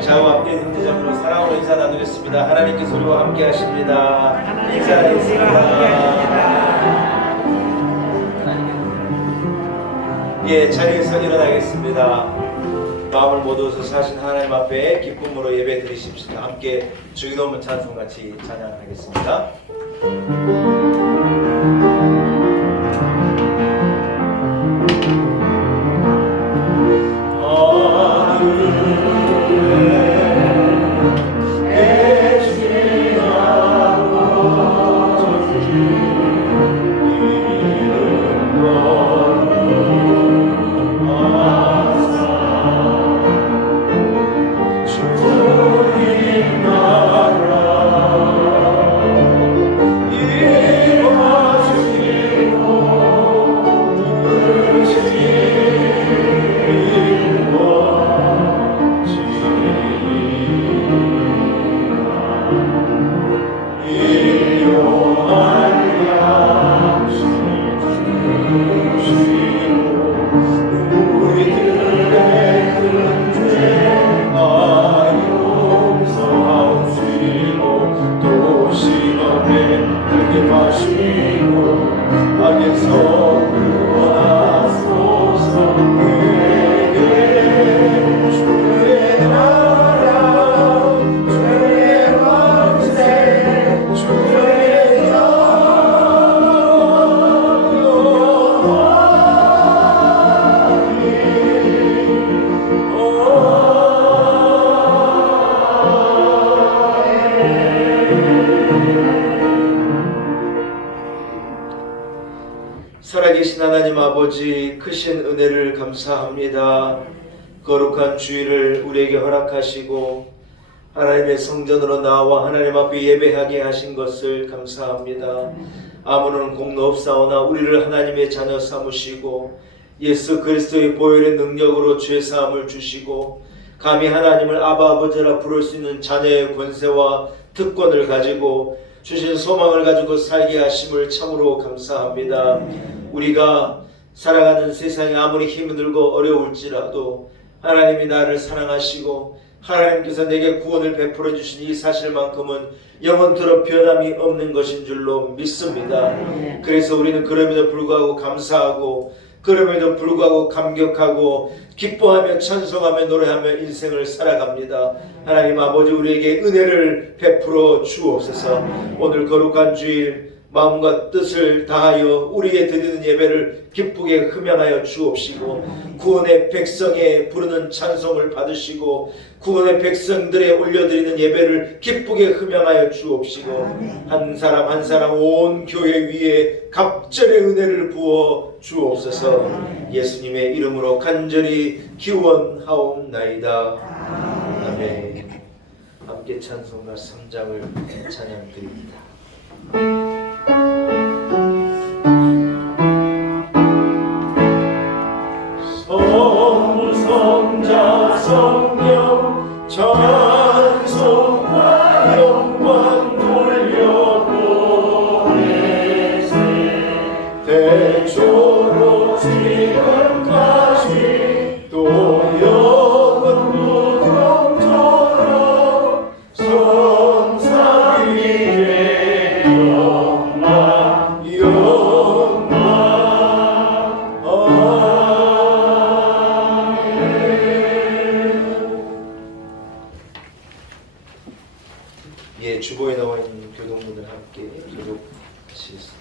저와 함께 형제자매로 사랑으로 인사 나누겠습니다. 하나님께서 우리와 함께 하십니다. 인사하겠습니다. 예, 자리에서 일어나겠습니다. 마음을 모두 사신 하나님 앞에 기쁨으로 예배 드리십시다. 함께 주기도문 찬송 같이 찬양하겠습니다. 살아계신 하나님 아버지, 크신 은혜를 감사합니다. 거룩한 주일을 우리에게 허락하시고 하나님의 성전으로 나와 하나님 앞에 예배하게 하신 것을 감사합니다. 아무런 공로 없사오나 우리를 하나님의 자녀 삼으시고 예수 그리스도의 보혈의 능력으로 죄사함을 주시고 감히 하나님을 아바 아버지라 부를 수 있는 자녀의 권세와 특권을 가지고 주신 소망을 가지고 살게 하심을 참으로 감사합니다. 우리가 살아가는 세상이 아무리 힘들고 어려울지라도 하나님이 나를 사랑하시고 하나님께서 내게 구원을 베풀어 주신 이 사실만큼은 영원토록 변함이 없는 것인 줄로 믿습니다. 그래서 우리는 그럼에도 불구하고 감사하고 그럼에도 불구하고 감격하고 기뻐하며 찬송하며 노래하며 인생을 살아갑니다. 하나님 아버지, 우리에게 은혜를 베풀어 주옵소서. 오늘 거룩한 주일 마음과 뜻을 다하여 우리의 드리는 예배를 기쁘게 흠양하여 주옵시고 구원의 백성에 부르는 찬송을 받으시고 구원의 백성들에 올려드리는 예배를 기쁘게 흠양하여 주옵시고 한 사람 한 사람 온 교회 위에 갑절의 은혜를 부어 주옵소서. 예수님의 이름으로 간절히 기원하옵나이다. 아멘. 함께 찬송가 3장을 찬양드립니다. 성자 성령 찬송과 영광 돌려보내세 대초로 지금까지 또 영원 무동토록 성사 위에 영광 주보에 나와 있는 교동문을 함께 교독하시겠습니다.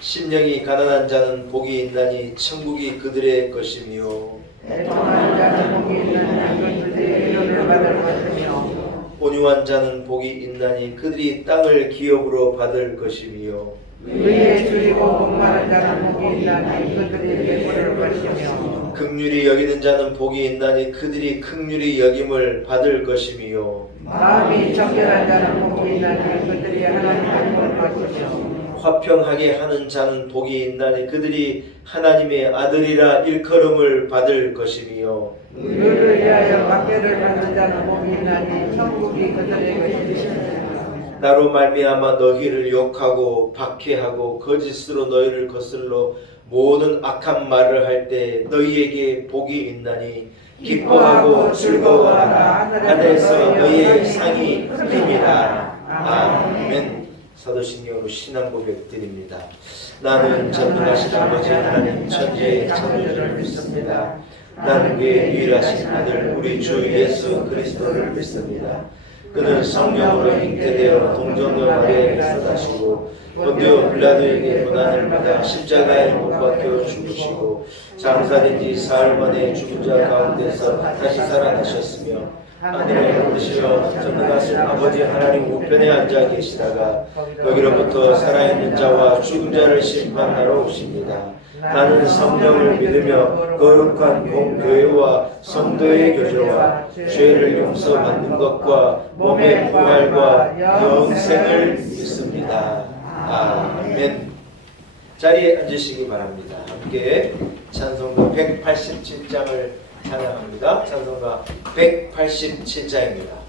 심령이 가난한 자는 복이 있나니 천국이 그들의 것이며 애통한 자는 복이 있나니 그들의 위로를 받을 것이며 온유한 자는 복이 있나니 그들이 땅을 기업으로 받을 것이며 위에 줄이고 목마른 자는 복이 있나니 그들이 베풀을 것이며 긍휼히 여기는 자는 복이 있나니 그들이 긍휼히 여김을 받을 것이며 마음이 정결한 자는 복이 있나니 그들이 하나님을 볼 것이며 화평하게 하는 자는 복이 있나니 그들이 하나님의 아들이라 일컬음을 받을 것이며 의를 위하여 박해를 받는 자는 복이 있나니 천국이 그들의 것이며 나로 말미암아 너희를 욕하고 박해하고 거짓으로 너희를 거슬러 모든 악한 말을 할 때 너희에게 복이 있나니 기뻐하고 즐거워하라. 하늘에서 너희의 상이 큽니다. 아멘. 사도신경으로 신앙 고백 드립니다. 나는 전능하신 아버지 하나님 천지의 창조주를 믿습니다. 나는 그의 유일하신 아들 우리 주 예수 그리스도를 믿습니다. 그는 성령으로 잉태되어 동정녀 마리아에게서 나시고 본디오 빌라도에게 고난을 받아 십자가에 못 박혀 죽으시고 장사된 지 사흘 만에 죽은 자 가운데서 다시 살아나셨으며 하늘에 오르시어 전능하신 아버지 하나님 우편에 앉아 계시다가 거기로부터 살아있는 자와 죽은 자를 심판하러 오십니다. 나는 성령을 믿으며 거룩한 공교회와 성도의 교제와 죄를 용서받는 것과 몸의 부활과 영생을 믿습니다. 아멘. 자리에 앉으시기 바랍니다. 함께 찬송가 187장을 찬양합니다. 찬송가 187장입니다.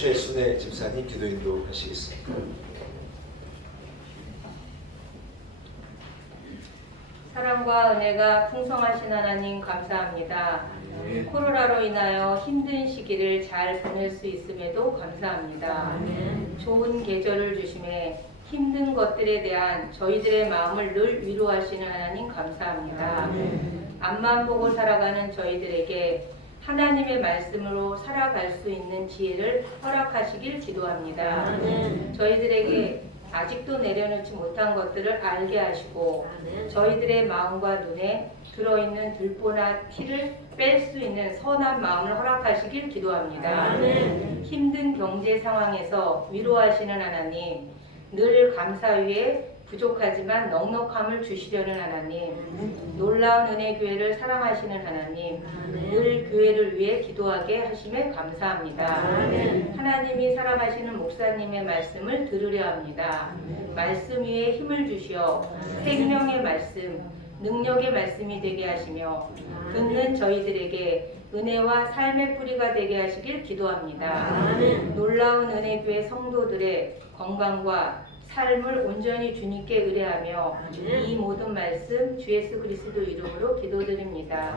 최순애 집사님 기도 인도하시겠습니다. 사랑과 은혜가 풍성하신 하나님 감사합니다. 코로나로 인하여 힘든 시기를 잘 보낼 수 있음에도 감사합니다. 좋은 계절을 주심에 힘든 것들에 대한 저희들의 마음을 늘 위로하시는 하나님 감사합니다. 앞만 보고 살아가는 저희들에게 하나님의 말씀으로 살아갈 수 있는 지혜를 허락하시길 기도합니다. 저희들에게 아직도 내려놓지 못한 것들을 알게 하시고 저희들의 마음과 눈에 들어있는 들보나 티를 뺄 수 있는 선한 마음을 허락하시길 기도합니다. 힘든 경제 상황에서 위로하시는 하나님, 늘 감사 위에 부족하지만 넉넉함을 주시려는 하나님, 놀라운 은혜 교회를 사랑하시는 하나님, 늘 교회를 위해 기도하게 하심에 감사합니다. 하나님이 사랑하시는 목사님의 말씀을 들으려 합니다. 말씀 위에 힘을 주시어 생명의 말씀, 능력의 말씀이 되게 하시며 듣는 저희들에게 은혜와 삶의 뿌리가 되게 하시길 기도합니다. 놀라운 은혜 교회 성도들의 건강과 삶을 온전히 주님께 의뢰하며 이 모든 말씀 주 예수 그리스도 이름으로 기도드립니다.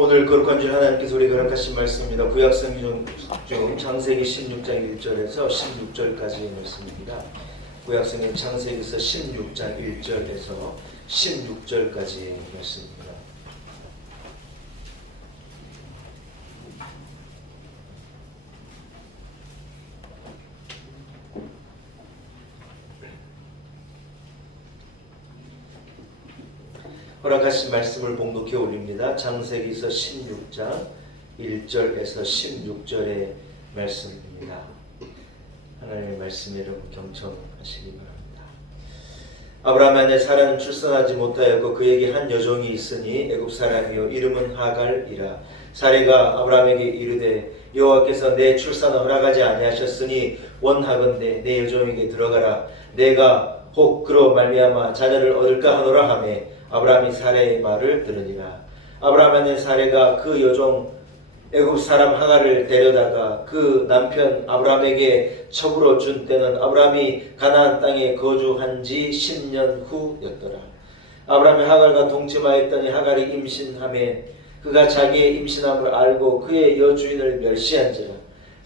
오늘 거룩한 주 하나님께서 우리 허락하신 말씀입니다. 구약성경 중 창세기 16장 1절에서 16절까지의 말씀입니다. 구약성경 창세기서 16장 1절에서 16절까지의 말씀입니다. 허락하신 말씀을 봉독해 올립니다. 창세기서 16장 1절에서 16절의 말씀입니다. 하나님의 말씀에 여러분 경청하시기 바랍니다. 아브라함 안에 사라는 출산하지 못하였고 그에게 한 여종이 있으니 애굽 사람이요 이름은 하갈이라. 사레가 아브라함에게 이르되 여호와께서 내 출산을 허락하지 아니하셨으니 원하건대 내 여종에게 들어가라. 내가 혹 그로 말미암아 자녀를 얻을까 하노라 하매 아브라함이 사레의 말을 들으니라. 아브라함 안에 사레가 그 여종 애굽 사람 하갈을 데려다가 그 남편 아브라함에게 첩으로 준 때는 아브라함이 가나안 땅에 거주한 지 10년 후였더라. 아브라함이 하갈과 동침하였더니 하갈이 임신하매 그가 자기의 임신함을 알고 그의 여주인을 멸시한지라.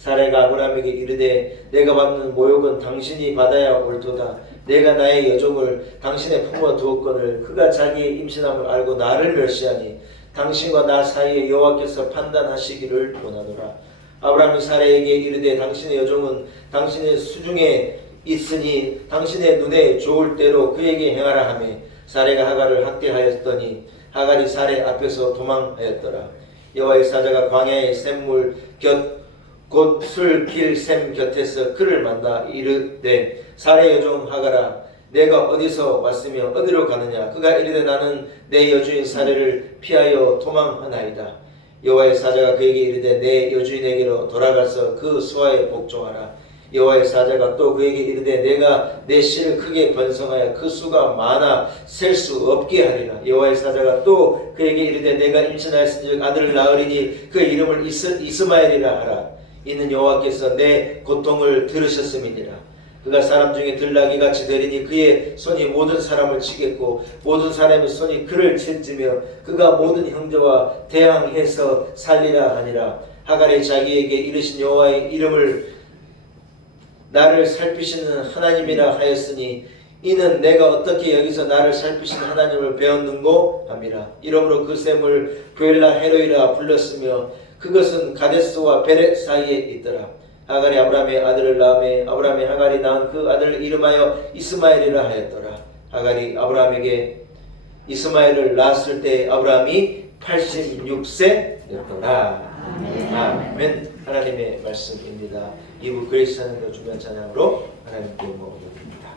사레가 아브라함에게 이르되 내가 받는 모욕은 당신이 받아야 옳도다. 내가 나의 여종을 당신의 품어 두었거늘 그가 자기의 임신함을 알고 나를 멸시하니 당신과 나 사이에 여호와께서 판단하시기를 원하노라. 아브라함이 사레에게 이르되 당신의 여종은 당신의 수중에 있으니 당신의 눈에 좋을 대로 그에게 행하라 하매 사레가 하갈을 학대하였더니 하갈이 사레 앞에서 도망하였더라. 여호와의 사자가 광야의 샘물 곁 곧 술길 샘 곁에서 그를 만나 이르되 사레 여종 하갈아 내가 어디서 왔으며 어디로 가느냐. 그가 이르되 나는 내 여주인 사레를 피하여 도망하나이다. 여호와의 사자가 그에게 이르되 내 여주인에게로 돌아가서 그 수하에 복종하라. 여호와의 사자가 또 그에게 이르되 내가 내 씨를 크게 번성하여 그 수가 많아 셀 수 없게 하리라. 여호와의 사자가 또 그에게 이르되 내가 임신하였은즉 아들을 낳으리니 그 이름을 이스마엘이라 하라. 이는 여호와께서 내 고통을 들으셨음이니라. 그가 사람 중에 들나귀 같이 되리니 그의 손이 모든 사람을 치겠고 모든 사람의 손이 그를 칠지며 그가 모든 형제와 대항해서 살리라 하니라. 하갈이 자기에게 이르신 여호와의 이름을 나를 살피시는 하나님이라 하였으니 이는 내가 어떻게 여기서 나를 살피시는 하나님을 배웠는고 함이라. 이러므로 그 샘을 브엘라 헤로이라 불렀으며 그것은 가데스와 베렛 사이에 있더라. 하갈이 아브라함의 아들을 낳음에 아브라함이 하갈이 낳은 그 아들을 이름하여 이스마엘이라 하였더라. 하갈이 아브라함에게 이스마엘을 낳았을 때 아브라함이 86세였더라. 아멘. 하나님의 말씀입니다. 2부 그레이스 찬양과 중요한 찬양으로 하나님께 모십니다.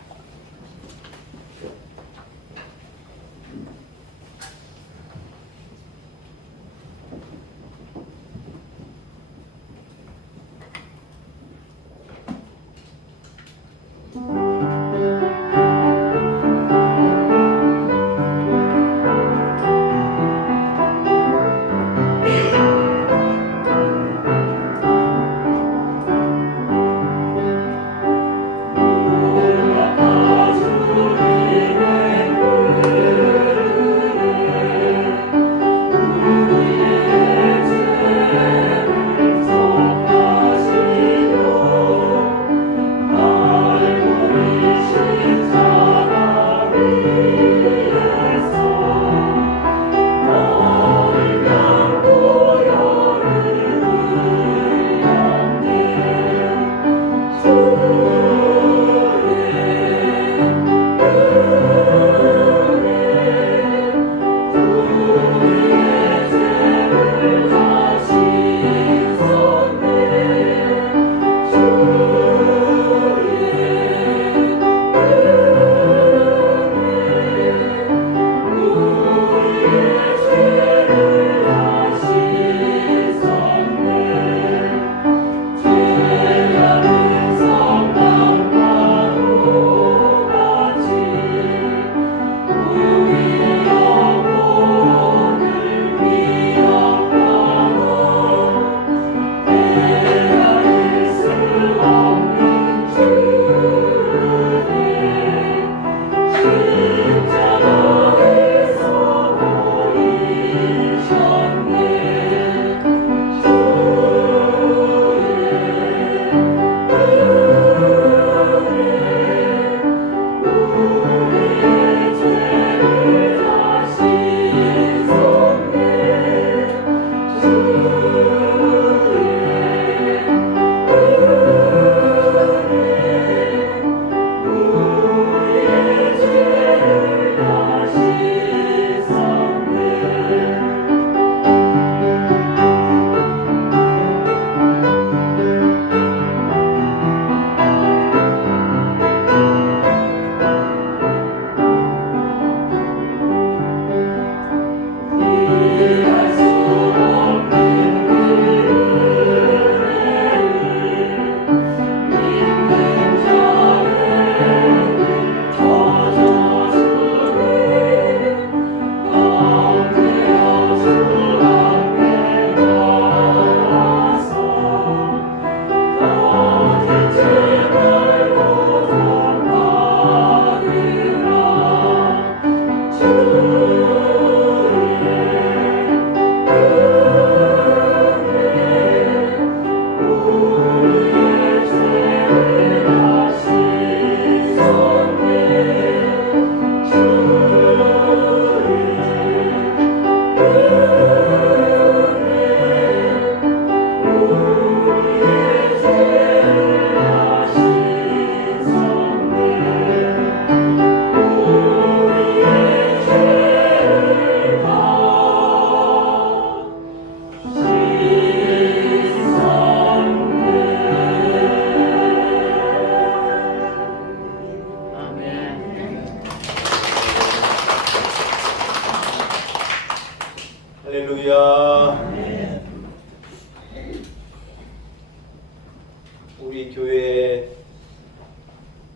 우리 교회에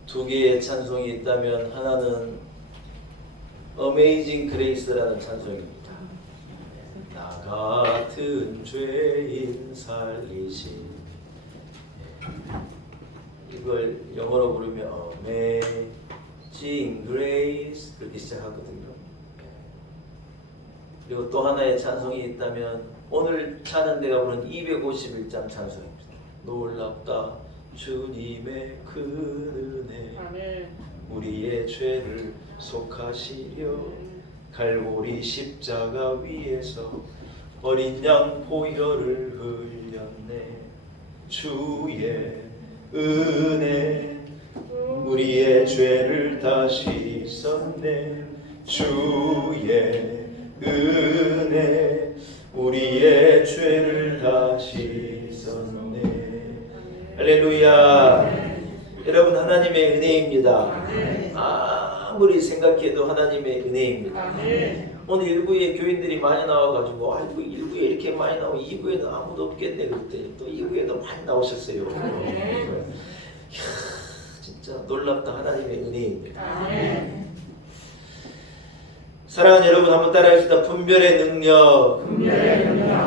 두 개의 찬송이 있다면 하나는 Amazing Grace라는 찬송입니다. 나 같은 죄인 살리신, 이걸 영어로 부르면 Amazing Grace 그렇게 시작하거든요. 그리고 또 하나의 찬송이 있다면 오늘 찬양대가 부른 251장 찬송입니다. 놀랍다 주님의 그 은혜, 우리의 죄를 속하시려 갈보리 십자가 위에서 어린 양 보혈을 흘렸네. 주의 은혜 우리의 죄를 다시 썼네. 주의 은혜 우리의 죄를 다시 썼네. 할렐루야. 여러분, 하나님의 은혜입니다. 아무리 생각해도 하나님의 은혜입니다. 오늘 1부에 교인들이 많이 나와가지고 아이고 1부에 이렇게 많이 나오고 2부에는 아무도 없겠네 그랬더니 또 2부에도 많이 나오셨어요. 이야, 진짜 놀랍다. 하나님의 은혜입니다. 사랑하는 여러분, 한번 따라합시다. 분별의 능력.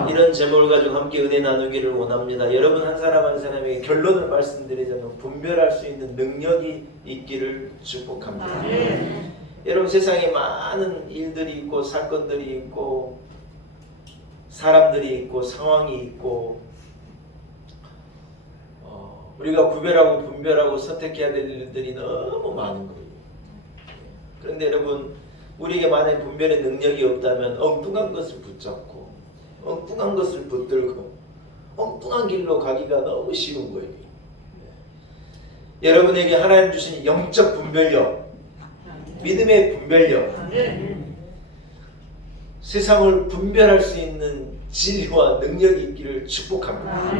이런 제목을 가지고 함께 은혜 나누기를 원합니다. 여러분 한 사람 한 사람에게 결론을 말씀드리자면 분별할 수 있는 능력이 있기를 축복합니다. 여러분, 세상에 많은 일들이 있고 사건들이 있고 사람들이 있고 상황이 있고 우리가 구별하고 분별하고 선택해야 될 일들이 너무 많은 거예요. 그런데 여러분, 우리에게 만약 분별의 능력이 없다면 엉뚱한 것을 붙잡고 엉뚱한 것을 붙들고 엉뚱한 길로 가기가 너무 쉬운 거예요. 여러분에게 하나님 주신 영적 분별력, 믿음의 분별력, 세상을 분별할 수 있는 진리와 능력이 있기를 축복합니다.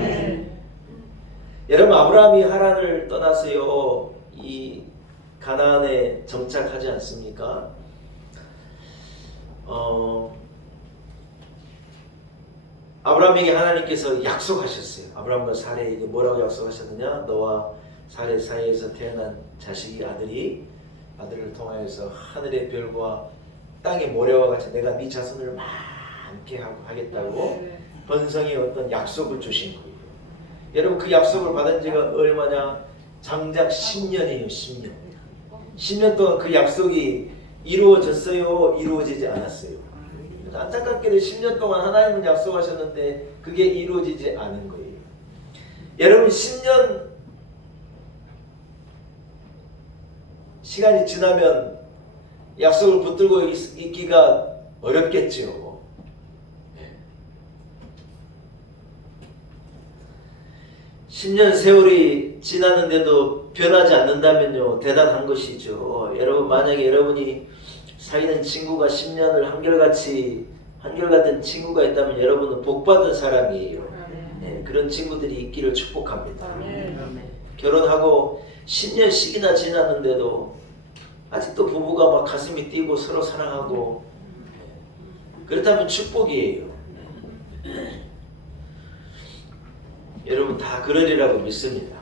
여러분, 아브라함이 하란을 떠나서요 이 가나안에 정착하지 않습니까? 아브라함에게 하나님께서 약속하셨어요. 아브라함과 사레에게 뭐라고 약속하셨느냐? 너와 사레 사이에서 태어난 자식이 아들을 통하여서 하늘의 별과 땅의 모래와 같이 내가 네 자손을 많게 하겠다고 번성의 어떤 약속을 주신 거예요. 여러분, 그 약속을 받은 지가 얼마냐? 장작 10년이에요. 10년. 10년 동안 그 약속이 이루어졌어요? 이루어지지 않았어요? 안타깝게도 10년 동안 하나님은 약속하셨는데 그게 이루어지지 않은 거예요. 여러분, 10년 시간이 지나면 약속을 붙들고 있기가 어렵겠죠. 10년 세월이 지났는데도 변하지 않는다면요, 대단한 것이죠. 여러분, 만약에 여러분이 사귀는 친구가 10년을 한결같은 친구가 있다면 여러분은 복받은 사람이에요. 네, 그런 친구들이 있기를 축복합니다. 결혼하고 10년씩이나 지났는데도 아직도 부부가 막 가슴이 뛰고 서로 사랑하고, 그렇다면 축복이에요. 여러분, 다 그러리라고 믿습니다.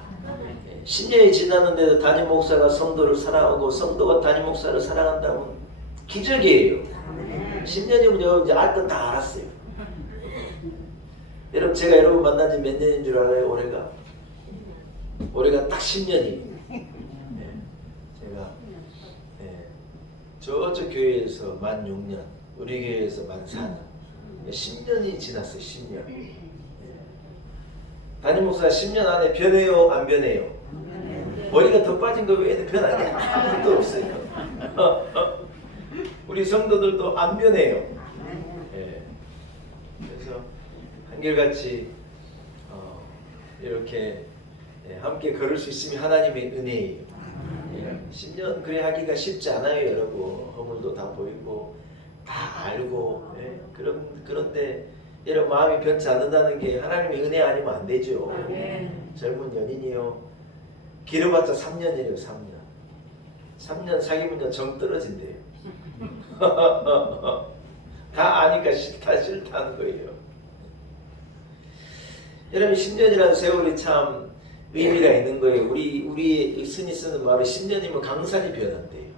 10년이 지났는데도 담임 목사가 성도를 사랑하고 성도가 담임 목사를 사랑한다면 기적이에요. 10년이면 여러분 이제 알 건 다 알았어요. 여러분, 제가 여러분 만난 지 몇 년인 줄 알아요? 올해가 딱 10년이에요. 제가 저쪽 교회에서 만 6년, 우리 교회에서 만 4년, 10년이 지났어요. 10년. 담임 목사 10년 안에 변해요? 안 변해요? 머리가 더 빠진 거 외에는 변한 게 아무것도 없어요. 우리 성도들도 안 변해요. 그래서 한결같이 이렇게 함께 걸을 수 있으면 하나님의 은혜예요. 10년 그래 하기가 쉽지 않아요. 여러분, 허물도 다 보이고 다 알고, 그런데 여러분, 마음이 변치 않는다는 게 하나님의 은혜 아니면 안 되죠. 젊은 연인이요, 길어봤자 3년이래요. 3년 사귀면 정 떨어진대요. 다 아니까 싫다는 거예요. 여러분 10년이라는 세월이 참 의미가 있는 거예요. 우리 스니 쓰는 말은 10년이면 강산이 변한대요.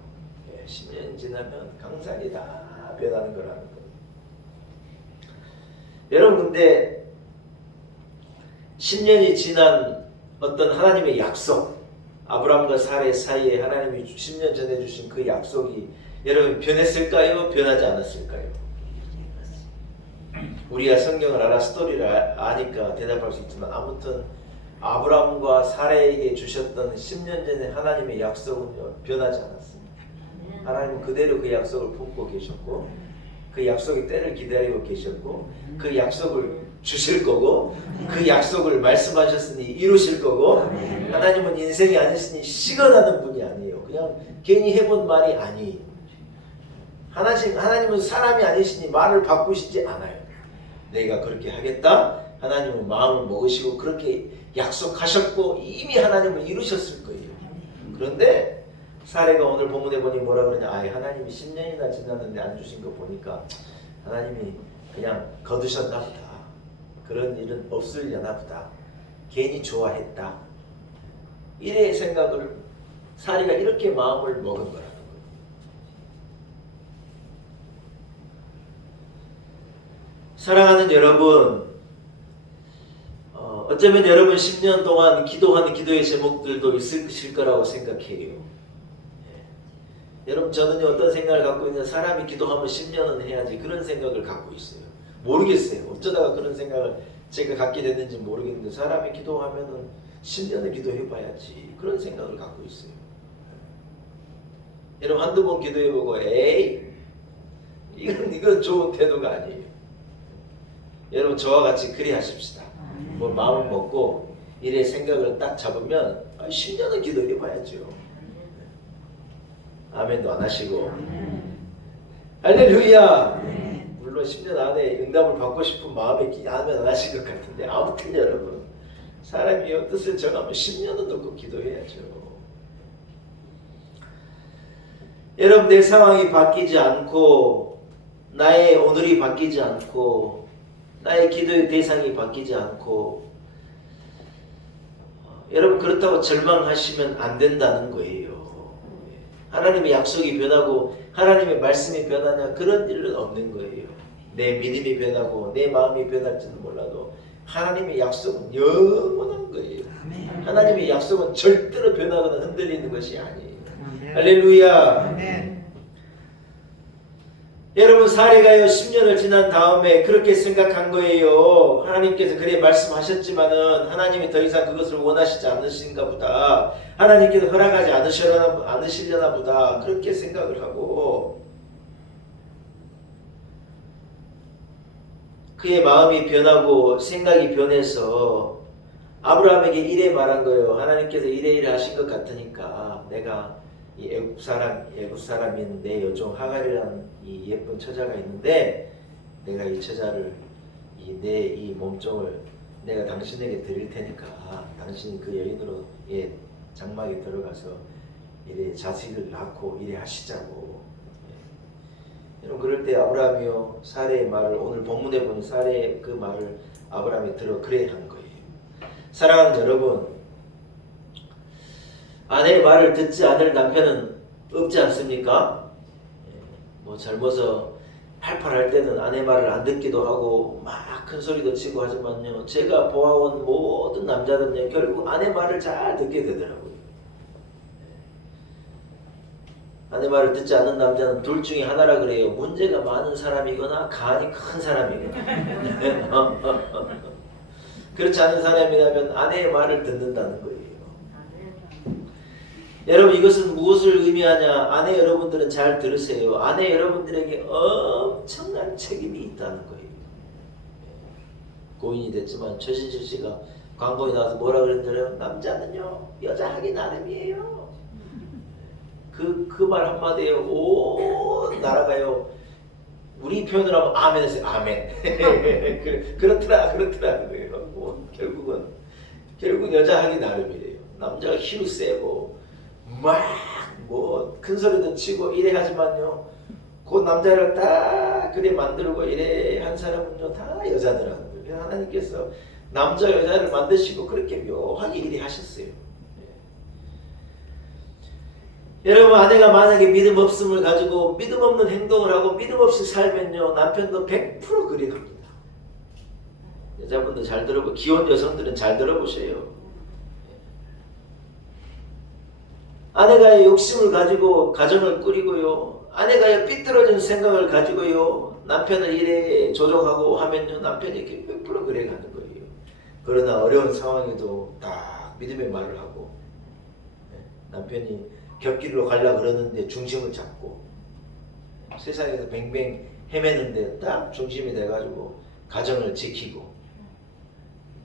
10년 지나면 강산이 다 변하는 거라는 거예요. 여러분 근데 10년이 지난 어떤 하나님의 약속, 아브라함과 사례 사이에 하나님이 10년 전에 주신 그 약속이 여러분 변했을까요? 변하지 않았을까요? 우리가 성경을 알아 스토리를 아니까 대답할 수 있지만 아무튼 아브라함과 사례에게 주셨던 10년 전에 하나님의 약속은 변하지 않았습니다. 하나님은 그대로 그 약속을 품고 계셨고 그 약속의 때를 기다리고 계셨고 그 약속을 주실 거고 그 약속을 말씀하셨으니 이루실 거고 하나님은 인생이 아니시니 시건하는 분이 아니에요. 그냥 괜히 해본 말이 아니에요. 하나님은 사람이 아니시니 말을 바꾸시지 않아요. 내가 그렇게 하겠다. 하나님은 마음을 먹으시고 그렇게 약속하셨고 이미 하나님은 이루셨을 거예요. 그런데 사례가 오늘 본문에 보니 뭐라 그러냐. 하나님이 10년이나 지났는데 안 주신 거 보니까 하나님이 그냥 거두셨나 보다. 그런 일은 없으려나 보다. 괜히 좋아했다. 이래 생각을 사례가 이렇게 마음을 먹은 거라는 거예요. 사랑하는 여러분, 어쩌면 여러분 10년 동안 기도하는 기도의 제목들도 있을 거라고 생각해요. 여러분 저는 어떤 생각을 갖고 있는 사람이 기도하면 10년은 해야지 그런 생각을 갖고 있어요. 모르겠어요. 어쩌다가 그런 생각을 제가 갖게 됐는지 모르겠는데 사람이 기도하면은 10년을 기도해봐야지 그런 생각을 갖고 있어요. 여러분 한두 번 기도해보고 에이 이건 좋은 태도가 아니에요. 여러분 저와 같이 그리 하십시다. 뭐 마음을 먹고 이래 생각을 딱 잡으면 10년은 기도해봐야죠. 아멘도 안 하시고 할렐루야. 물론 10년 안에 응답을 받고 싶은 마음에 아멘 안 하실 것 같은데 아무튼 여러분 사람이 뜻을 정하면 10년은 놓고 기도해야죠. 여러분 내 상황이 바뀌지 않고 나의 오늘이 바뀌지 않고 나의 기도의 대상이 바뀌지 않고 여러분 그렇다고 절망하시면 안 된다는 거예요. 하나님의 약속이 변하고 하나님의 말씀이 변하냐 그런 일은 없는 거예요. 내 믿음이 변하고 내 마음이 변할지는 몰라도 하나님의 약속은 영원한 거예요. 하나님의 약속은 절대로 변하거나 흔들리는 것이 아니에요. 할렐루야. 아멘. 여러분 사례가요 10년을 지난 다음에 그렇게 생각한 거예요. 하나님께서 그래 말씀하셨지만은 하나님이 더 이상 그것을 원하시지 않으신가 보다. 하나님께서 허락하지 않으시려나 보다. 그렇게 생각을 하고 그의 마음이 변하고 생각이 변해서 아브라함에게 이래 말한 거예요. 하나님께서 이래 하신 것 같으니까 내가 이 애굽 사람인 내 여종 하갈이라는 이 예쁜 처자가 있는데 내가 이 처자를 이 몸종을 내가 당신에게 드릴 테니까 당신이 그 여인으로 장막에 들어가서 이래 자식을 낳고 이래 하시자고. 여러분 그럴 때 아브라함이요 사례의 말을 오늘 본문에 보니 사례의 그 말을 아브라함이 들어 그래 한 거예요. 사랑하는 여러분, 아내의 말을 듣지 않을 남편은 없지 않습니까? 뭐 젊어서 팔팔할 때는 아내 말을 안 듣기도 하고 막 큰 소리도 치고 하지만요 제가 보아온 모든 남자들은요 결국 아내 말을 잘 듣게 되더라고요. 아내 말을 듣지 않는 남자는 둘 중에 하나라 그래요. 문제가 많은 사람이거나 간이 큰 사람이거나 그렇지 않은 사람이라면 아내의 말을 듣는다는 거예요. 여러분 이것은 무엇을 의미하냐? 아내 여러분들은 잘 들으세요. 아내 여러분들에게 엄청난 책임이 있다는 거예요. 고인이 됐지만 최신실 씨가 광고에 나와서 뭐라 그랬더래요? 남자는요 여자 하기 나름이에요. 그 말 한마디에 온 나라가요 우리 표현을 하면 아멘 했어요. 아멘. 그렇더라 그거예요. 결국 여자 하기 나름이래요. 남자가 힘이 세고 막 뭐 큰 소리도 치고 이래 하지만요 그 남자를 다 그래 만들고 이래 한 사람은요 다 여자더라고요. 하나님께서 남자 여자를 만드시고 그렇게 묘하게 일이 하셨어요. 여러분, 아내가 만약에 믿음 없음을 가지고 믿음 없는 행동을 하고 믿음 없이 살면요, 남편도 100% 그리 갑니다. 여자분들 잘 들어보, 기혼 여성들은 잘 들어보세요. 아내가 욕심을 가지고 가정을 꾸리고요, 아내가 삐뚤어진 생각을 가지고요, 남편을 일에 조종하고 하면요, 남편이 이렇게 100% 그래 가는 거예요. 그러나 어려운 상황에도 딱 믿음의 말을 하고, 남편이 곁길로 가려고 그러는데 중심을 잡고, 세상에서 뱅뱅 헤매는데 딱 중심이 돼가지고 가정을 지키고,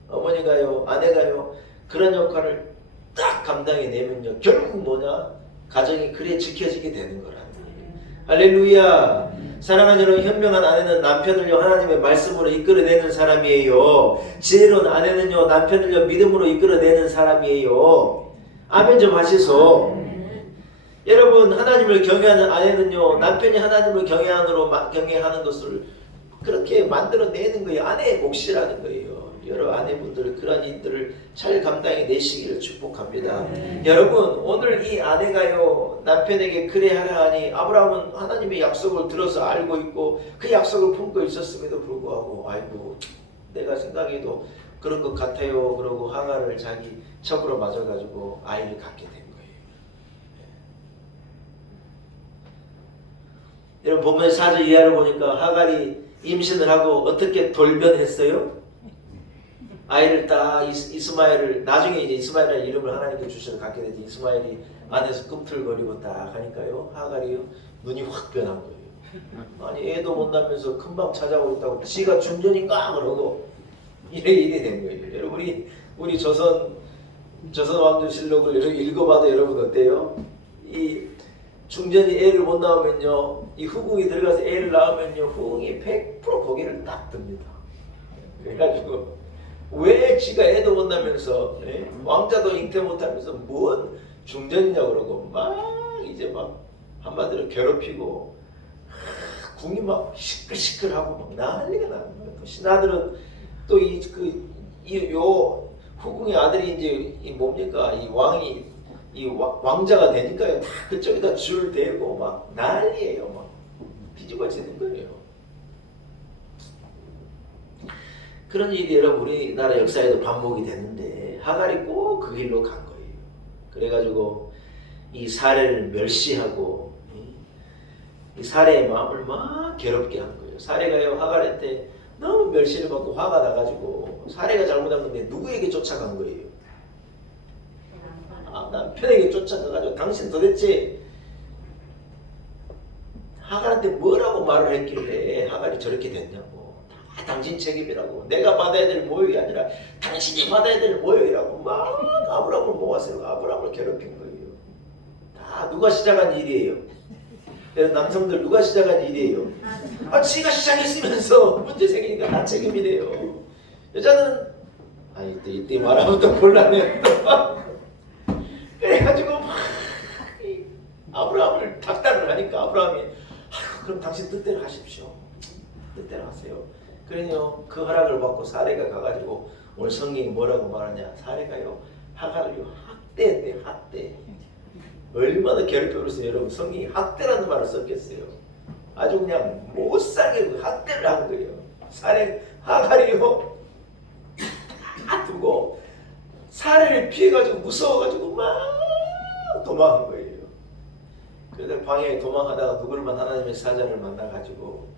어머니가요, 아내가요, 그런 역할을 딱 감당해내면요, 결국 뭐냐? 가정이 그래 지켜지게 되는 거라는 거예요. 할렐루야. 사랑하는 여러분, 현명한 아내는 남편을요, 하나님의 말씀으로 이끌어내는 사람이에요. 지혜로운 아내는요, 남편을요, 믿음으로 이끌어내는 사람이에요. 아멘 좀 하시소. 여러분, 하나님을 경외하는 아내는요, 남편이 하나님을 경외하는 것을 그렇게 만들어내는 거예요. 아내의 몫이라는 거예요. 여러 아내분들 그런 일들을 잘 감당해내시기를 축복합니다. 여러분, 오늘 이 아내가요, 남편에게 그래 하라 하니 아브라함은 하나님의 약속을 들어서 알고 있고 그 약속을 품고 있었음에도 불구하고, 아이고 내가 생각해도 그런 것 같아요 그러고 하가를 자기 첩으로 맞아가지고 아이를 갖게 된 거예요. 여러분, 본문의 4절 이하를 보니까 하갈이 임신을 하고 어떻게 돌변했어요? 아이를 딱 이스마엘을, 나중에 이제 이스마엘이라는 이름을 하나님께 주셔서 갖게 되지, 이스마엘이 안에서 꿈틀거리고 딱 하니까요, 하갈이요, 눈이 확 변한 거예요. 아니 애도 못 낳으면서 금방 찾아오고 있다고 지가 중전인가 그러고 이래 된 거예요. 여러분, 우리 조선 왕조실록을 읽어봐도 여러분 어때요? 이 중전이 애를 못 낳으면요, 이 후궁이 들어가서 애를 낳으면요, 후궁이 100% 고개를 딱 듭니다. 그래가지고 왜 지가 애도 못 낳으면서, 왕자도 잉태 못하면서 뭔 중전이냐 그러고 막 이제 막 한마디로 괴롭히고, 궁이 막 시끌시끌하고 막 난리가 나는 거예요. 또 신하들은 또 요 후궁의 아들이 이제 이 뭡니까, 이 왕이 왕자가 되니까요, 다 그쪽에다 줄 대고 막 난리예요. 막 뒤집어지는 거예요. 그런 일이 여러분 우리나라 역사에도 반복이 됐는데 하갈이 꼭 그 길로 간 거예요. 그래가지고 이 사례를 멸시하고 이 사례의 마음을 막 괴롭게 한 거예요. 사례가요, 하갈한테 너무 멸시를 받고 화가 나가지고 사례가 잘못한 건데 누구에게 쫓아간 거예요? 남편에게 쫓아가가지고 당신 도대체 하갈한테 뭐라고 말을 했길래 하갈이 저렇게 됐냐고. 다 당신 책임이라고. 내가 받아야 될 모욕이 아니라 당신이 받아야 될 모욕이라고 막 아브라함을 모아서 아브라함을 괴롭힌 거예요. 다 누가 시작한 일이에요? 남성들 누가 시작한 일이에요? 지가 시작했으면서 문제 생기니까 다 책임이래요. 여자는 이때 말하면 또 곤란해요. 그래가지고 막 아브라함을 닥달을 하니까 아브라함이 그럼 당신 뜻대로 하십시오. 뜻대로 하세요. 그러니요, 그 허락을 받고 사례가 가가지고 오늘 성경이 뭐라고 말하냐, 사례가요 하갈을요 학대했대요. 학대. 얼마나 괴롭혀버렸어요. 여러분, 성경이 학대라는 말을 썼겠어요. 아주 그냥 못살게 학대를 한 거예요. 사례 하갈이요 다 두고 사례를 피해가지고 무서워가지고 막 도망한 거예요. 그래서 광야에 도망하다가 누구를만 하나님의 사자를 만나가지고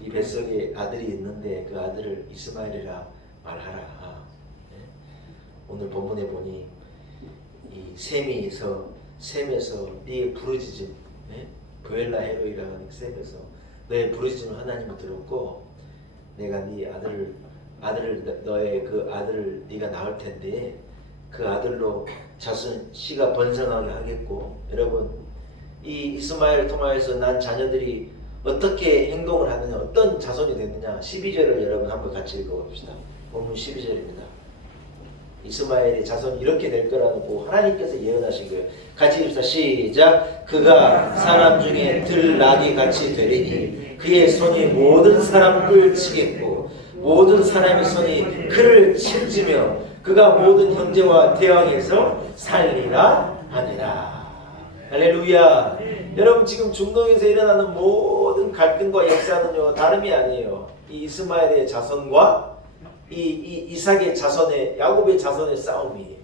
이 뱃속에 아들이 있는데 그 아들을 이스마엘이라 말하라. 오늘 본문에 보니 이 셈에서 네 부르짖음, 브엘라 헤로이라는 셈에서 너의 부르짖음을 하나님이 들었고 내가 네 너의 그 아들을 네가 낳을 텐데 그 아들로 자손 씨가 번성하게 하겠고. 여러분, 이 이스마엘 통하여서 난 자녀들이 어떻게 행동을 하느냐, 어떤 자손이 됐느냐, 12절을 여러분 한번 같이 읽어봅시다. 본문 12절입니다. 이스마엘의 자손이 이렇게 될 거라고 하나님께서 예언하신 거예요. 같이 읽읍시다. 시작. 그가 사람 중에 들나귀 같이 되리니 그의 손이 모든 사람을 치겠고 모든 사람의 손이 그를 책지며 그가 모든 형제와 대항해서 살리라 하니라. 할렐루야. 여러분 지금 중동에서 일어나는 모든 갈등과 역사는요 다름이 아니에요. 이 이스마엘의 자손과 이 이삭의 자손의 야곱의 자손의 싸움이에요.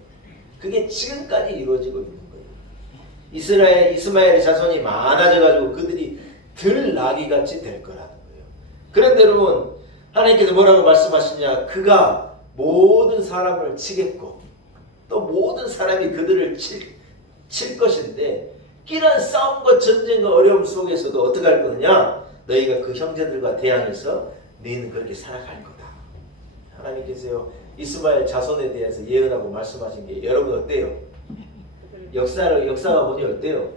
그게 지금까지 이루어지고 있는 거예요. 이스마엘의 자손이 많아져가지고 그들이 덜 나귀같이 될 거라는 거예요. 그런데 여러분 하나님께서 뭐라고 말씀하시냐? 그가 모든 사람을 치겠고 또 모든 사람이 그들을 칠 것인데 이런 싸움과 전쟁과 어려움 속에서도 어떻게 할 거냐? 너희가 그 형제들과 대항해서 너희는 그렇게 살아갈 거다. 하나님께서요 이스마엘 자손에 대해서 예언하고 말씀하신 게 여러분 어때요? 역사가 보니 어때요?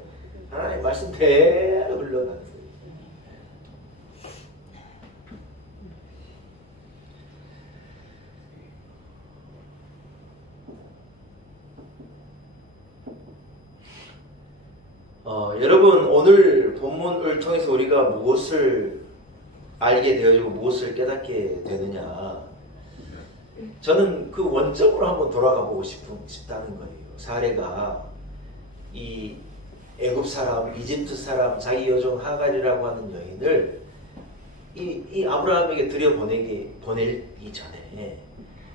하나님 말씀 대로 흘러가는 거예요. 여러분 오늘 본문을 통해서 우리가 무엇을 알게 되어지고 무엇을 깨닫게 되느냐? 저는 그 원점으로 한번 돌아가 보고 싶다는 거예요. 사례가 이 애굽 사람, 이집트 사람, 자기 여종 하갈이라고 하는 여인을 이 아브라함에게 들여보내기 전에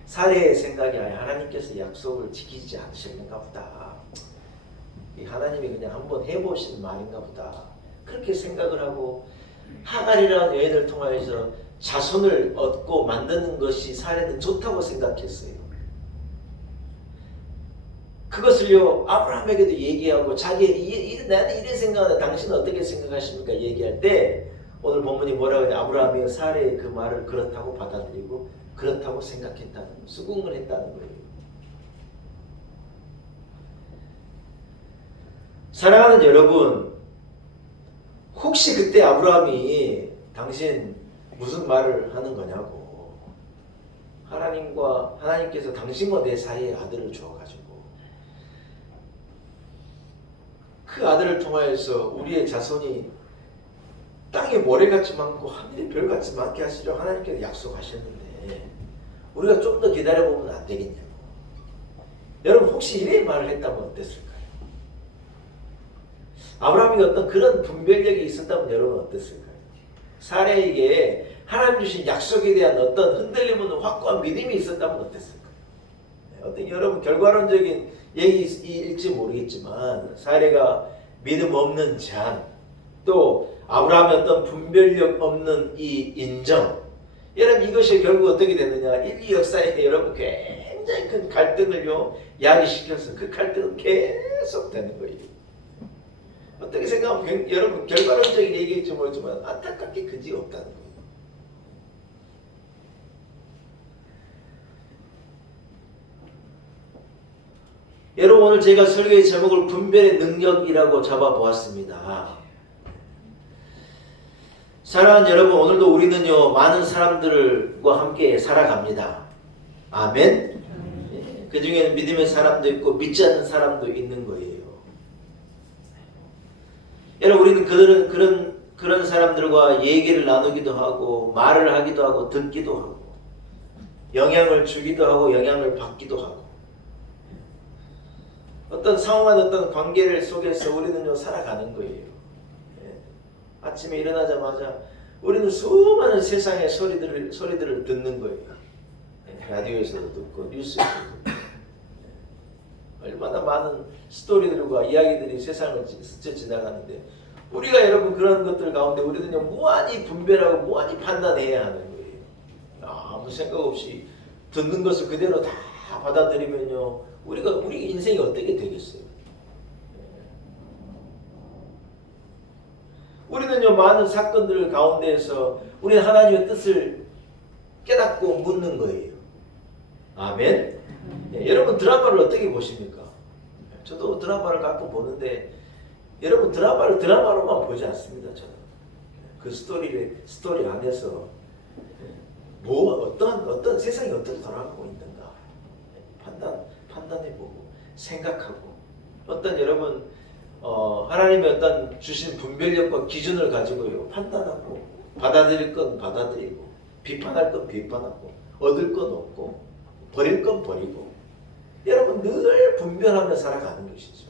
사례의 생각이 아니라 하나님께서 약속을 지키지 않으셨는가 보다. 이 하나님이 그냥 한번 해보신 말인가 보다. 그렇게 생각을 하고 하갈이라는 여인을 통하여서 자손을 얻고 만드는 것이 사례는 좋다고 생각했어요. 그것을요 아브라함에게도 얘기하고 나는 이런 생각하는데 당신은 어떻게 생각하십니까? 얘기할 때 오늘 본문이 뭐라고 하냐? 아브라함이 사례의 그 말을 그렇다고 받아들이고 그렇다고 생각했다는 거예요. 수긍을 했다는 거예요. 사랑하는 여러분, 혹시 그때 아브라함이 당신 무슨 말을 하는 거냐고, 하나님께서 당신과 내 사이에 아들을 주어가지고 그 아들을 통하여서 우리의 자손이 땅에 모래같이 많고 하늘에 별같이 많게 하시려고 하나님께서 약속하셨는데 우리가 좀 더 기다려보면 안 되겠냐고. 여러분 혹시 이래 말을 했다면 어땠을까요? 아브라함이 어떤 그런 분별력이 있었다면 여러분 어땠을까요? 사례에게 하나님 주신 약속에 대한 어떤 흔들림 없는 확고한 믿음이 있었다면 어땠을까요? 어떤 여러분 결과론적인 얘기일지 모르겠지만 사례가 믿음 없는 제한, 또 아브라함의 어떤 분별력 없는 이 인정, 여러분 이것이 결국 어떻게 되느냐? 인류 역사에 여러분 굉장히 큰 갈등을요 야기시켜서 그 갈등은 계속 되는 거예요. 어떻게 생각하면 여러분 결과론적인 얘기일지 모르지만 안타깝게 그지가 없다는 거예요. 여러분 오늘 제가 설교의 제목을 분별의 능력이라고 잡아보았습니다. 사랑하는 여러분, 오늘도 우리는요 많은 사람들과 함께 살아갑니다. 아멘. 그 중에는 믿음의 사람도 있고 믿지 않는 사람도 있는 거예요. 여러분 우리는 그런 사람들과 얘기를 나누기도 하고 말을 하기도 하고 듣기도 하고 영향을 주기도 하고 영향을 받기도 하고 어떤 상황과 어떤 관계를 속에서 우리는요 살아가는 거예요. 아침에 일어나자마자 우리는 수많은 세상의 소리들을 듣는 거예요. 라디오에서도 듣고 뉴스에서도 듣고 얼마나 많은 스토리들과 이야기들이 세상을 스쳐 지나가는데 우리가 여러분 그런 것들 가운데 우리는요 무한히 분별하고 무한히 판단해야 하는 거예요. 아무 생각 없이 듣는 것을 그대로 다 받아들이면요 우리 인생이 어떻게 되겠어요? 우리는요 많은 사건들 가운데에서 우리는 하나님의 뜻을 깨닫고 묻는 거예요. 아멘. 여러분 드라마를 어떻게 보십니까? 저도 드라마를 가끔 보는데 여러분 드라마를 드라마로만 보지 않습니다. 저는 그 스토리 안에서 어떤 세상이 어떻게 돌아가고 있는가 판단해보고 생각하고 어떤 여러분 하나님의 어떤 주신 분별력과 기준을 가지고요 판단하고 받아들일 건 받아들이고 비판할 건 비판하고 얻을 건 얻고 버릴 건 버리고 여러분 늘 분별하며 살아가는 것이죠.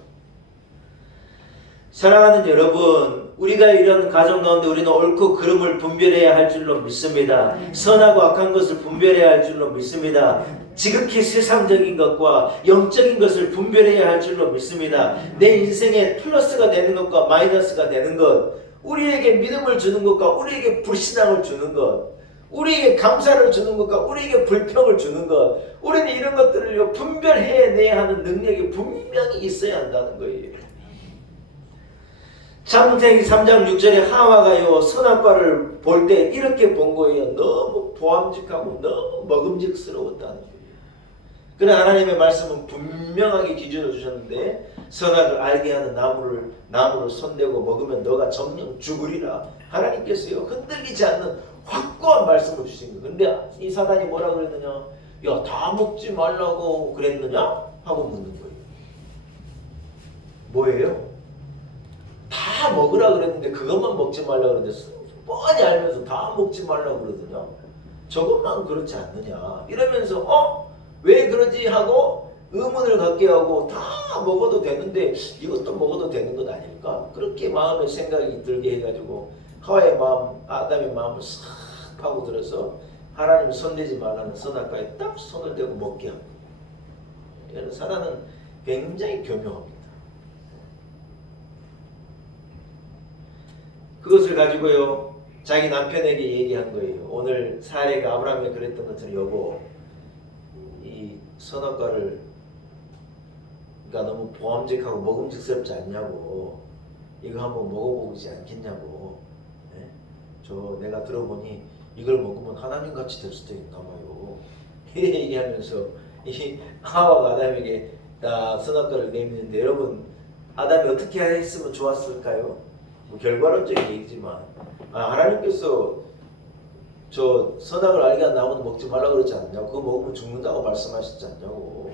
사랑하는 여러분, 우리가 이런 가정 가운데 우리는 옳고 그름을 분별해야 할 줄로 믿습니다. 선하고 악한 것을 분별해야 할 줄로 믿습니다. 지극히 세상적인 것과 영적인 것을 분별해야 할 줄로 믿습니다. 내 인생에 플러스가 되는 것과 마이너스가 되는 것, 우리에게 믿음을 주는 것과 우리에게 불신앙을 주는 것, 우리에게 감사를 주는 것과 우리에게 불평을 주는 것, 우리는 이런 것들을 분별해내야 하는 능력이 분명히 있어야 한다는 거예요. 창세기 3장 6절에 하와가요 선악과를 볼 때 이렇게 본 거예요. 너무 보암직하고 너무 먹음직스러웠다는 거예요. 그러나 하나님의 말씀은 분명하게 기준을 주셨는데 선악을 알게 하는 나무를 손대고 먹으면 너가 정령 죽으리라. 하나님께서요 흔들리지 않는 확고한 말씀을 주신 거예요. 근데 이 사단이 뭐라 그랬느냐? 야, 다 먹지 말라고 그랬느냐? 하고 묻는 거예요. 뭐예요? 다 먹으라 그랬는데 그것만 먹지 말라 그랬는데 뻔히 알면서 다 먹지 말라 그러더냐? 저것만 그렇지 않느냐? 이러면서 왜 그러지 하고 의문을 갖게 하고 다 먹어도 되는데 이것도 먹어도 되는 것 아닐까? 그렇게 마음에 생각이 들게 해가지고 하와의 마음, 아담의 마음을 싹 파고들어서 하나님 손대지 말라는 선악과에 딱 손을 대고 먹게 합니다. 이런 사단은 굉장히 교묘합니다. 그것을 가지고요 자기 남편에게 얘기한 거예요. 오늘 사례가 아브라함이 그랬던 것처럼 여보, 이 선악과를 그러니까 너무 보암직하고 먹음직스럽지 않냐고, 이거 한번 먹어보지 않겠냐고. 네? 저 내가 들어보니 이걸 먹으면 하나님같이 될 수도 있나 봐요. 이렇게 얘기하면서 이 하와가 아담에게 선악과를 내미는데 여러분 아담이 어떻게 했으면 좋았을까요? 뭐 결과론적인 얘기지만 하나님께서 저 선악을 알게 한 나무는 먹지 말라고 그러지 않냐고, 그거 먹으면 죽는다고 말씀하셨지 않냐고.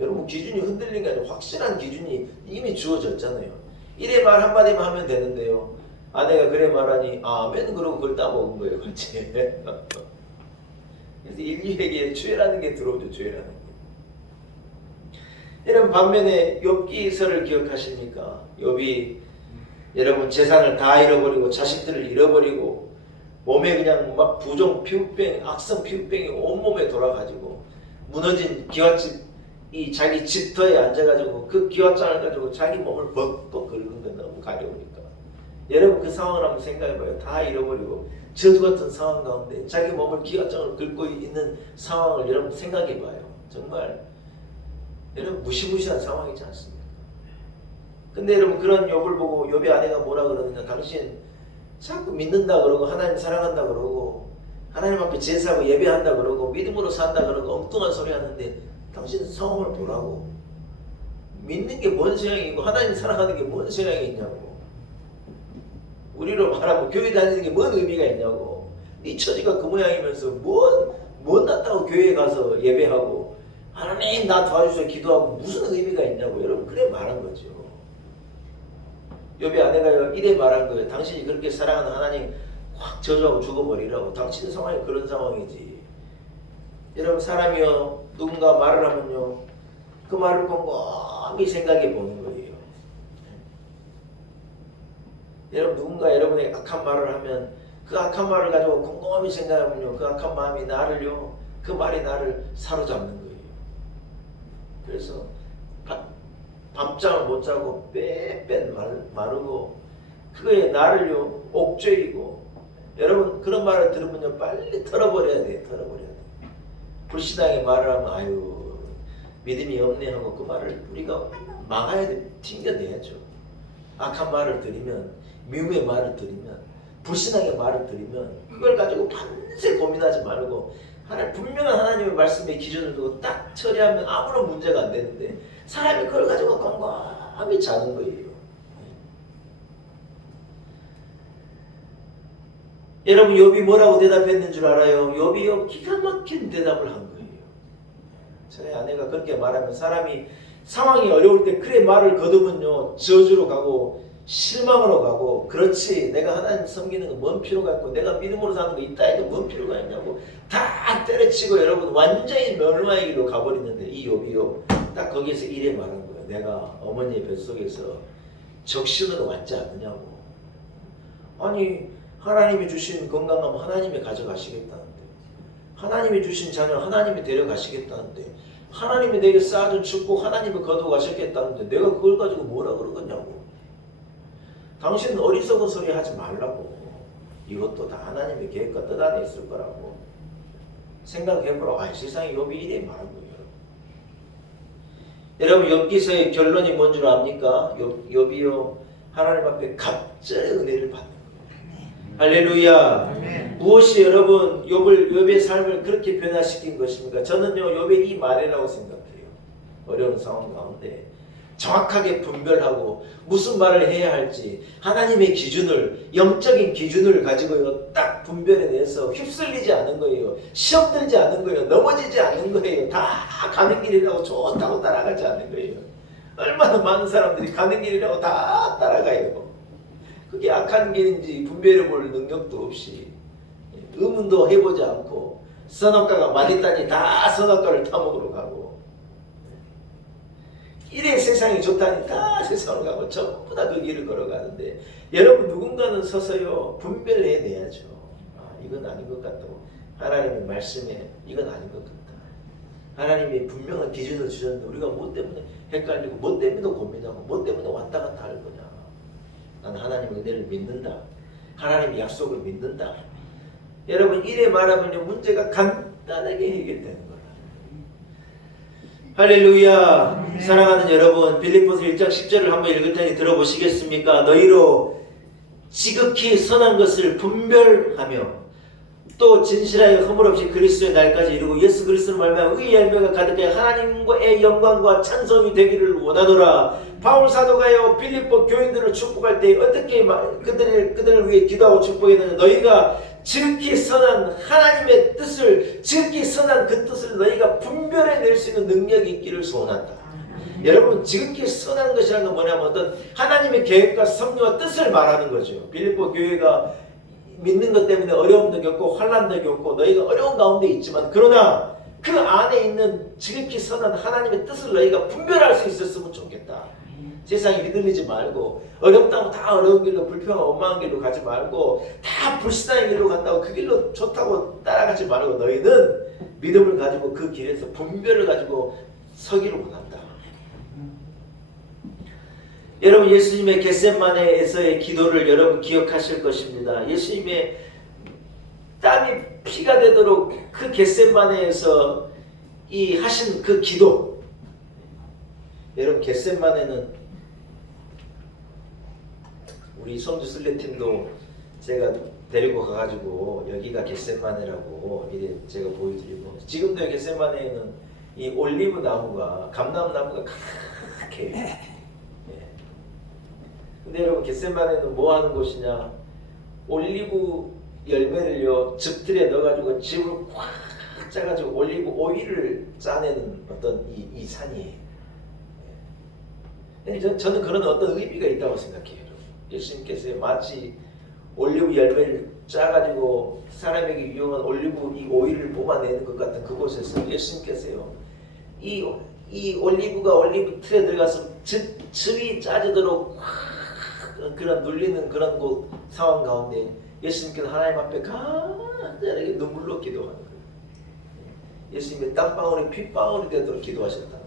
여러분 기준이 흔들린 게 아니라 확실한 기준이 이미 주어졌잖아요. 이래 말 한마디만 하면 되는데요 아내가 그래 말하니 아멘 그러고 그걸 따먹은 거예요. 그렇지? 그래서 인류에게 죄라는 게 들어오죠. 죄라는 게. 여러분 반면에 욥기서를 기억하십니까? 욥이 여러분 재산을 다 잃어버리고 자식들을 잃어버리고 몸에 그냥 막 부종 피부병, 악성 피부병이 온몸에 돌아가지고 무너진 기와집 이 자기 집터에 앉아가지고 그 기와장을 가지고 자기 몸을 벅벅 긁은 거 너무 가려우니까. 여러분 그 상황을 한번 생각해봐요. 다 잃어버리고 저주 같은 상황 가운데 자기 몸을 기와장을 긁고 있는 상황을 여러분 생각해봐요. 정말 여러분 무시무시한 상황이지 않습니까? 근데 여러분 그런 욥을 보고 욥의 아내가 뭐라 그러느냐, 당신 자꾸 믿는다 그러고 하나님 사랑한다 그러고 하나님 앞에 제사하고 예배한다 그러고 믿음으로 산다 그러고 엉뚱한 소리 하는데 당신 상황을 보라고. 믿는 게 뭔 소용이고 하나님 사랑하는 게 뭔 소용이 있냐고. 우리로 말하면 교회 다니는 게 뭔 의미가 있냐고. 네 처지가 그 모양이면서 뭔 낫다고 교회에 가서 예배하고 하나님 나 도와주셔서 기도하고 무슨 의미가 있냐고. 여러분 그래 말한 거죠. 욥의 아내가 이래 말한 거예요. 당신이 그렇게 사랑하는 하나님 확 저주하고 죽어버리라고. 당신 상황이 그런 상황이지. 여러분 사람이요 누군가 말을 하면요 그 말을 곰곰이 생각해 보는 거예요. 여러분 누군가 여러분에게 악한 말을 하면 그 악한 말을 가지고 곰곰이 생각하면요 그 악한 마음이 나를요 그 말이 나를 사로잡는 거예요. 그래서 밤잠을 못 자고 빼빼 마르고 그거에 나를요 옥죄이고. 여러분 그런 말을 들으면요 빨리 털어버려야 돼요. 털어버려야 돼요. 불신앙의 말을 하면 아유 믿음이 없네 하고 그 말을 우리가 막아야 돼. 튕겨내야죠. 악한 말을 들으면, 미움의 말을 들으면, 불신앙의 말을 들으면 그걸 가지고 밤새 고민하지 말고 분명한 하나님의 말씀의 기준을 두고 딱 처리하면 아무런 문제가 안 되는데 사람이 그걸 가지고 곰곰이 자는 거예요. 여러분 욥이 뭐라고 대답했는 줄 알아요? 욥이 기가 막힌 대답을 한 거예요. 저희 아내가 그렇게 말하면 사람이 상황이 어려울 때 그래 말을 거두면요 저주로 가고 실망으로 가고, 그렇지 내가 하나님 섬기는 거 뭔 필요가 있고 내가 믿음으로 사는 거 있다 해도 뭔 필요가 있냐고 다 때려치고 여러분 완전히 멸망의 길로 가버리는데, 이 욥이요 딱 거기에서 이래 말한 거예요. 내가 어머니의 뱃속에서 적신으로 왔지 않느냐고. 아니 하나님이 주신 건강함 하나님이 가져가시겠다는데, 하나님이 주신 자녀 하나님이 데려가시겠다는데, 하나님이 내게 쌓아준 축복 하나님이 거둬가셨겠다는데 내가 그걸 가지고 뭐라 그러겠냐고. 당신은 어리석은 소리 하지 말라고. 이것도 다 하나님의 계획과 뜻 안에 있을 거라고 생각해보라고. 세상에 욥이 이래 말한 거예요. 여러분 욥기서의 결론이 뭔 줄 압니까? 욥이요 하나님 앞에 갑절의 은혜를 받는 거예요. 할렐루야. 아멘. 무엇이 여러분 욥의 삶을 그렇게 변화시킨 것입니까? 저는요 욥의 이 말이라고 생각해요. 어려운 상황 가운데 정확하게 분별하고 무슨 말을 해야 할지 하나님의 기준을, 영적인 기준을 가지고요 딱 분별해내서 휩쓸리지 않은 거예요. 시험 들지 않은 거예요. 넘어지지 않는 거예요. 다 가는 길이라고 좋다고 따라가지 않는 거예요. 얼마나 많은 사람들이 가는 길이라고 다 따라가요. 그게 악한 길인지 분별해볼 능력도 없이 의문도 해보지 않고 선악과가 맛있다니 다 선악과를 타먹으러 가고, 이래 세상이 좋다니 다 세상을 가고 전부 다 그 길을 걸어가는데, 여러분 누군가는 서서요 분별해내야죠. 이건 아닌 것 같다고. 하나님의 말씀에 이건 아닌 것 같다. 하나님이 분명한 기준을 주셨는데 우리가 뭐 때문에 헷갈리고 뭐 때문에 고민하고 뭐 때문에 왔다 갔다 할 거냐. 나는 하나님의 은혜를 믿는다. 하나님의 약속을 믿는다. 여러분 이래 말하면 문제가 간단하게 해결되는 거예요. 할렐루야. 사랑하는 여러분, 빌립보서 1장 10절을 한번 읽을 테니 들어보시겠습니까? 너희로 지극히 선한 것을 분별하며 또 진실하여 허물없이 그리스도의 날까지 이루고 예수 그리스도를 말미암아 의의 열매가 가득하여 하나님의 영광과 찬송이 되기를 원하노라. 바울 사도가요 빌립보 교인들을 축복할 때 어떻게 그들을 위해 기도하고 축복했느냐. 너희가 지극히 선한 하나님의 뜻을, 지극히 선한 그 뜻을 너희가 분별해낼 수 있는 능력이 있기를 소원한다. 여러분 지극히 선한 것이라는 건 뭐냐면 어떤 하나님의 계획과 섭리와 뜻을 말하는 거죠. 빌립보 교회가 믿는 것 때문에 어려움도 겪고 환난도 겪고 너희가 어려운 가운데 있지만, 그러나 그 안에 있는 지극히 선한 하나님의 뜻을 너희가 분별할 수 있었으면 좋겠다. 세상에 휘둘리지 말고 어렵다고 다 어려운 길로, 불평하고 원망한 길로 가지 말고 다 불신앙의 길로 간다고 그 길로 좋다고 따라가지 말고 너희는 믿음을 가지고 그 길에서 분별을 가지고 서기를 원한다. 여러분 예수님의 겟세마네에서의 기도를 여러분 기억하실 것입니다. 예수님의 땀이 피가 되도록 그 겟세마네에서 이 하신 그 기도. 여러분 겟세마네는 우리 성주 순례팀도 제가 데리고 가가지고 여기가 겟세마네라고 이래 제가 보여드리고, 지금도 겟세마네에는 이 올리브 나무가, 감람나무가 가득해. 근데 여러분 겟세마네는 뭐 하는 곳이냐? 올리브 열매를요 즙들에 넣어가지고 즙을 꽉 짜가지고 올리브 오일을 짜내는 어떤 이 산이에요. 저는 그런 어떤 의미가 있다고 생각해요. 예수님께서 마치 올리브 열매를 짜가지고 사람에게 유용한 올리브 이 오일을 뽑아내는 것 같은 그곳에서 예수님께서요 이 올리브가 올리브 틀에 들어가서 즙이 짜지도록 그런 눌리는 그런 곳 상황 가운데 예수님께서 하나님 앞에 간절하게 눈물로 기도하는 거예요. 예수님의 땀방울이 핏방울이 되도록 기도하셨다는 거예요.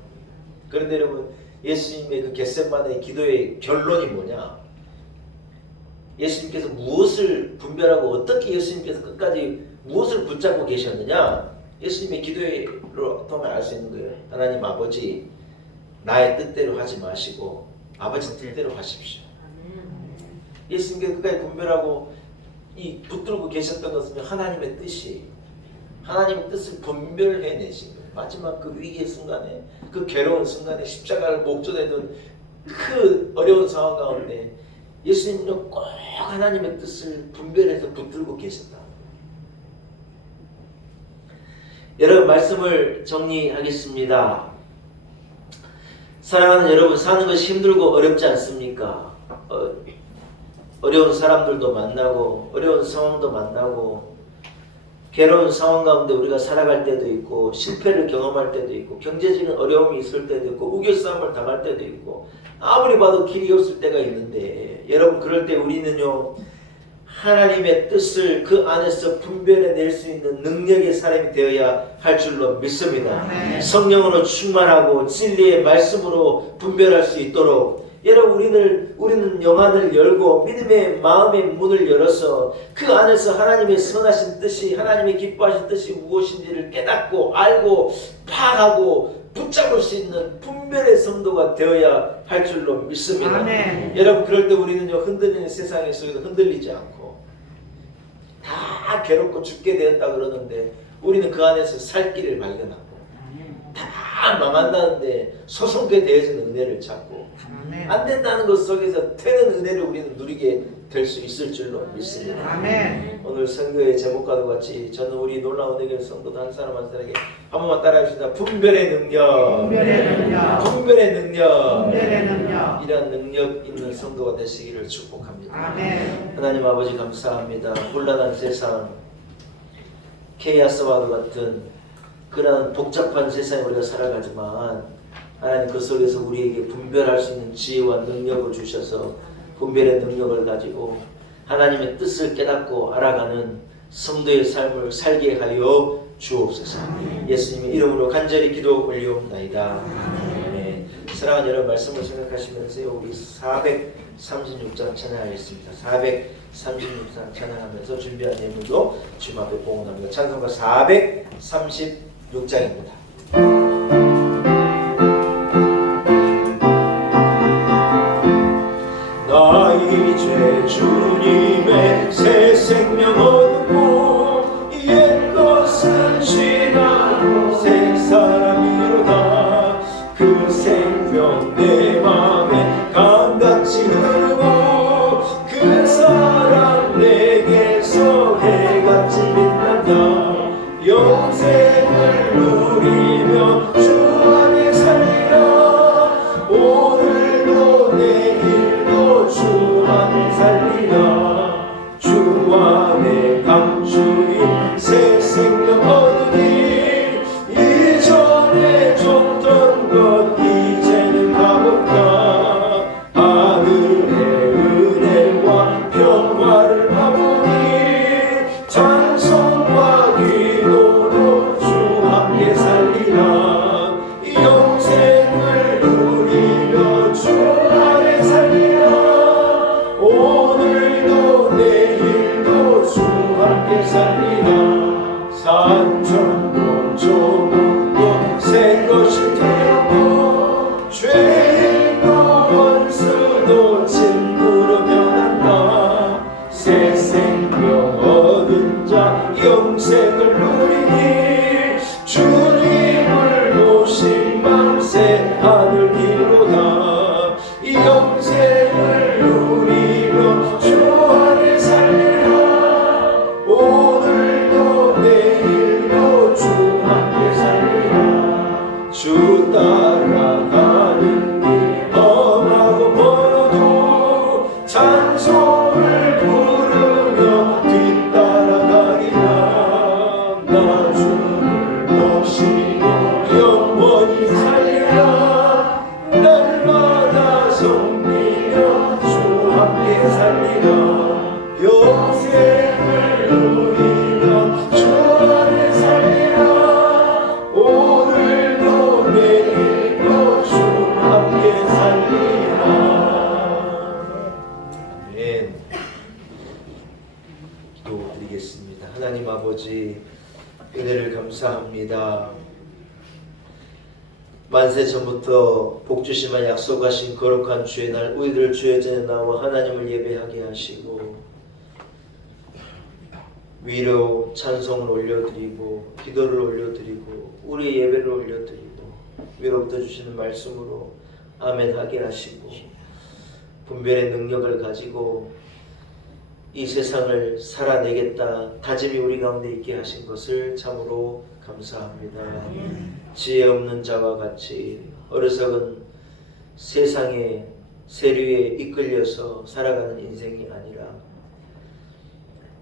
그런데 여러분 예수님의 그 겟세마네 기도의 결론이 뭐냐? 예수님께서 무엇을 분별하고 어떻게 예수님께서 끝까지 무엇을 붙잡고 계셨느냐? 예수님의 기도로 통해 알 수 있는 거예요. 하나님 아버지, 나의 뜻대로 하지 마시고 아버지 뜻대로 하십시오. 예수님께서 끝까지 분별하고 이 붙들고 계셨던 것은 하나님의 뜻이, 하나님의 뜻을 분별해내신 거예요. 마지막 그 위기의 순간에, 그 괴로운 순간에 십자가를 목전에둔 그 어려운 상황 가운데 예수님은 꼭 하나님의 뜻을 분별해서 붙들고 계셨다. 여러분 말씀을 정리하겠습니다. 사랑하는 여러분, 사는 것이 힘들고 어렵지 않습니까? 어려운 사람들도 만나고 어려운 상황도 만나고 괴로운 상황 가운데 우리가 살아갈 때도 있고 실패를 경험할 때도 있고 경제적인 어려움이 있을 때도 있고 우겨싸움을 당할 때도 있고 아무리 봐도 길이 없을 때가 있는데 여러분 그럴 때 우리는요 하나님의 뜻을 그 안에서 분별해낼 수 있는 능력의 사람이 되어야 할 줄로 믿습니다. 성령으로 충만하고 진리의 말씀으로 분별할 수 있도록 여러분 우리는 영안을 열고 믿음의 마음의 문을 열어서 그 안에서 하나님의 선하신 뜻이 하나님의 기뻐하신 뜻이 무엇인지를 깨닫고 알고 파악하고 붙잡을 수 있는 분별의 성도가 되어야 할 줄로 믿습니다. 아멘. 여러분 그럴 때 우리는요 흔들리는 세상 속에서 흔들리지 않고 다 괴롭고 죽게 되었다 그러는데 우리는 그 안에서 살 길을 발견하고 다 망한다는데 소송케 되어지는 은혜를 찾고 안 된다는 것 속에서 되는 은혜를 우리는 누리게 될 수 있을 줄로 믿습니다. 아멘. 오늘 선교의 제목과도 같이 저는 우리 놀라운 은혜의 성도 한 사람 한 사람에게 한 번만 따라합시다. 분별의 능력, 분별의 능력, 분별의 능력, 분별의 능력. 이러한 능력 있는 성도가 되시기를 축복합니다. 아멘. 하나님 아버지 감사합니다. 곤란한 세상, 케이아스와도 같은 그런 복잡한 세상에 우리가 살아가지만 하나님 그 속에서 우리에게 분별할 수 있는 지혜와 능력을 주셔서 분별의 능력을 가지고 하나님의 뜻을 깨닫고 알아가는 성도의 삶을 살게 하여 주옵소서. 예수님의 이름으로 간절히 기도 올리옵나이다. 네. 사랑하는 여러분 말씀을 생각하시면서 우리 436장 찬양하겠습니다. 436장 찬양하면서 준비한 예물도 주님 앞에 봉헌합니다. 찬송가 436장입니다. 나 이제 주님의 새 생명 얻고 옛 것은 지나고 새 사람이로다. 그 생명 내 맘에 강같이 흐르고 그 사랑 내게서 해같이 빛난다. 영생을 누리며 주 안에 살리라. 오늘도 내일도 주 안에 살리라. 주 안에 감추인 새 생명 얻으니 이전에 줬던 것 이제는 가볼까. 하늘의 은혜와 평화를 파보니 찬송과 기도로 주 함께 살리라. 영생을 누리며 주 안에 살리라. 오늘도 내일도 주 함께 살리라. 산천도 조문도 새 것을 태우고 죄인도 원수도 친구로 변한다. 새 생명 얻은 자 영생을 누리니 주님을 모신 밤새 하늘 위로다. 이 영생을 누리며 주 안에 살리라. 오늘도 내일도 주 함께 살리라. 주 따라가는 길 험하고 멀어도 찬송을 부르며 뒤따라가리라. 나 주를 모시고 영원히 살리라. 날마다 섬기며 주 함께 살리라. 영생을 누리며 주 안에 살리라. 오늘도 내일도 주 함께 살리라. 아멘. 기도드리겠습니다. 하나님 아버지 은혜를 감사합니다. 만세 전부터 복 주시마 약속하신 거룩한 주의 날 우리들 주의 전에 나와 하나님을 예배하게 하시고 위로 찬송을 올려드리고 기도를 올려드리고 우리의 예배를 올려드리고 위로부터 주시는 말씀으로 아멘 하게 하시고 분별의 능력을 가지고 이 세상을 살아내겠다 다짐이 우리 가운데 있게 하신 것을 참으로 감사합니다. 지혜 없는 자와 같이 어리석은 세상에 세류에 이끌려서 살아가는 인생이 아니라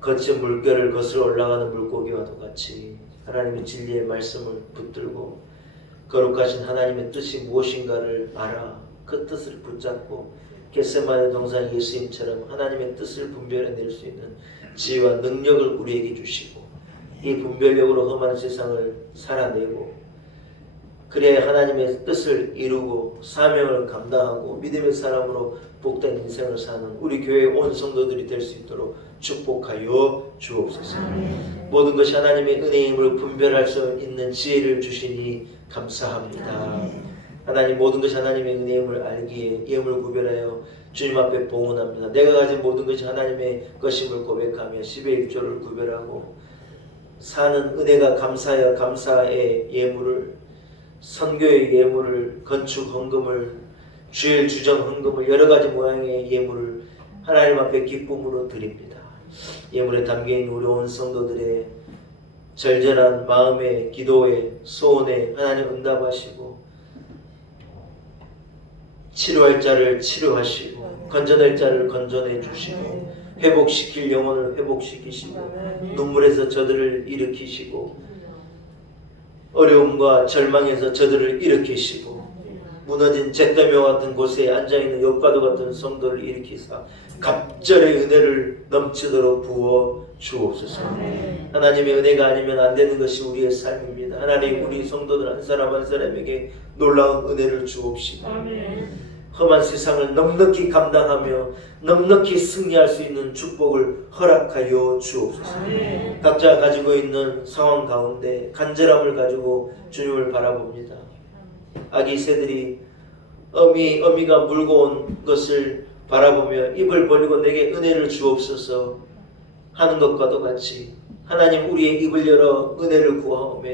거친 물결을 거슬러 올라가는 물고기와도 같이 하나님의 진리의 말씀을 붙들고 거룩하신 하나님의 뜻이 무엇인가를 알아 그 뜻을 붙잡고 겟세마네 동산 예수님처럼 하나님의 뜻을 분별해낼 수 있는 지혜와 능력을 우리에게 주시고 이 분별력으로 험한 세상을 살아내고 그래야 하나님의 뜻을 이루고 사명을 감당하고 믿음의 사람으로 복된 인생을 사는 우리 교회 온 성도들이 될 수 있도록 축복하여 주옵소서. 모든 것이 하나님의 은혜임을 분별할 수 있는 지혜를 주시니 감사합니다. 하나님 모든 것이 하나님의 은혜임을 알기에 예물 구별하여 주님 앞에 봉헌합니다. 내가 가진 모든 것이 하나님의 것임을 고백하며 10의 1조를 구별하고 사는 은혜가 감사하여 감사의 예물을 선교의 예물을 건축 헌금을 주일 주정 헌금을 여러가지 모양의 예물을 하나님 앞에 기쁨으로 드립니다. 예물에 담겨있는 우리 온 성도들의 절절한 마음의 기도의 소원에 하나님 응답하시고 치료할 자를 치료하시고 건져낼 자를 건져내 주시고 회복시킬 영혼을 회복시키시고 눈물에서 저들을 일으키시고 어려움과 절망에서 저들을 일으키시고 무너진 잿더미와 같은 곳에 앉아있는 욥과도 같은 성도를 일으키사 갑절의 은혜를 넘치도록 부어 주옵소서. 하나님의 은혜가 아니면 안 되는 것이 우리의 삶입니다. 하나님 우리 성도들 한 사람 한 사람에게 놀라운 은혜를 주옵시고 험한 세상을 넉넉히 감당하며 넉넉히 승리할 수 있는 축복을 허락하여 주옵소서. 각자 가지고 있는 상황 가운데 간절함을 가지고 주님을 바라봅니다. 아기 새들이 어미가 물고 온 것을 바라보며 입을 벌리고 내게 은혜를 주옵소서 하는 것과도 같이 하나님 우리의 입을 열어 은혜를 구하오며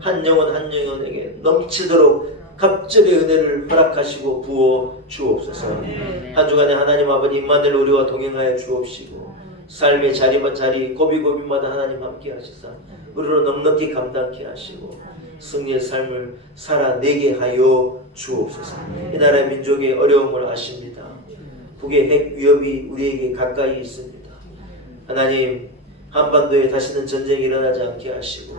한 영혼 한 영혼에게 넘치도록 갑절의 은혜를 허락하시고 부어 주옵소서. 한 주간에 하나님 아버지 임마누엘 우리와 동행하여 주옵시고 삶의 자리 고비고비마다 하나님 함께 하시사 우리로 넉넉히 감당케 하시고 승리의 삶을 살아내게 하여 주옵소서. 이 나라의 민족의 어려움을 아십니다. 북의 핵 위협이 우리에게 가까이 있습니다. 하나님 한반도에 다시는 전쟁이 일어나지 않게 하시고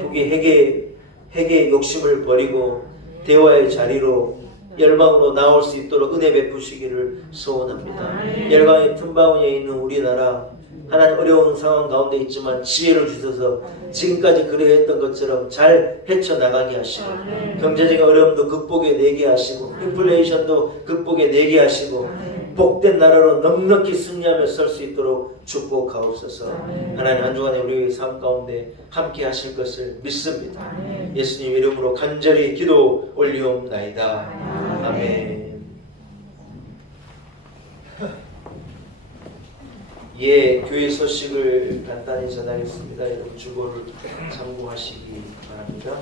북이 핵의 욕심을 버리고 대화의 자리로 열방으로 나올 수 있도록 은혜 베푸시기를 소원합니다. 열방의 틈바구니에 있는 우리나라 하나님 어려운 상황 가운데 있지만 지혜를 주셔서 지금까지 그래했던 것처럼 잘 헤쳐나가게 하시고 경제적인 어려움도 극복해내게 하시고 인플레이션도 극복해내게 하시고 복된 나라로 넉넉히 승리하며 설 수 있도록 축복하옵소서. 하나님 한 주간에 우리의 삶 가운데 함께 하실 것을 믿습니다. 예수님 이름으로 간절히 기도 올리옵나이다. 아멘. 예, 교회 소식을 간단히 전하겠습니다. 여러분 주보를 참고하시기 바랍니다.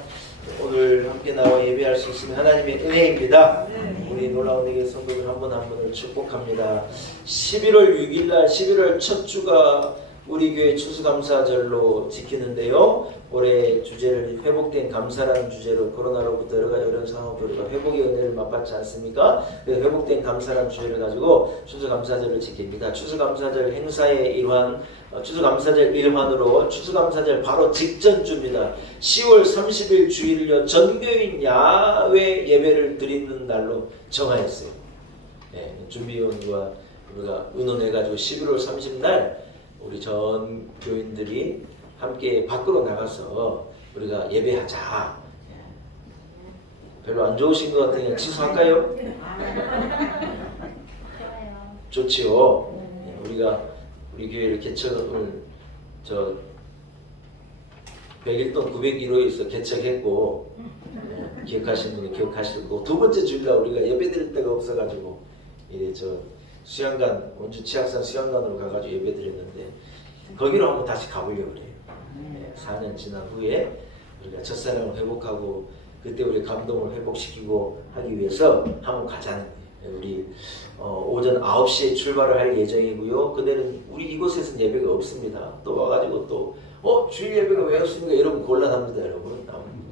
오늘 함께 나와 예배할 수 있으면 하나님의 은혜입니다. 우리 놀라운 에게 성도들 한 분 한 분을 축복합니다. 11월 6일날 11월 첫 주가 우리 교회 추수감사절로 지키는데요. 올해 주제를 회복된 감사라는 주제로 코로나로부터 여러 가지 어려운 상황으로 우리가 회복의 은혜를 맛봤지 않습니까? 회복된 감사라는 주제를 가지고 추수감사절을 지킵니다. 추수감사절 행사의 일환, 추수감사절 일환으로 추수감사절 바로 직전 주입니다. 10월 30일 주일요 전교인 야외 예배를 드리는 날로 정하였어요. 네, 준비위원과 우리가 의논해가지고 11월 30날 우리 전 교인들이 함께 밖으로 나가서 우리가 예배하자. 별로 안 좋으신 것 같으니 취소할까요? 좋지요. 우리가 우리 교회를 개척을 101동 901호에서 개척했고 기억하시는 분이 기억하시고 두 번째 주일날 우리가 예배드릴 데가 없어가지고 이제 수양관 원주 치악산 수양관으로 가가지고 예배드렸는데 거기로 한번 다시 가보려고 그래요. 4년 지난 후에 우리가 첫사랑을 회복하고 그때 우리 감동을 회복시키고 하기 위해서 한번 가자는 거예요. 우리 오전 9시에 출발을 할 예정이고요. 그때는 우리 이곳에서는 예배가 없습니다. 또 와가지고 또 주일 예배가 왜 없습니까? 여러분 곤란합니다. 여러분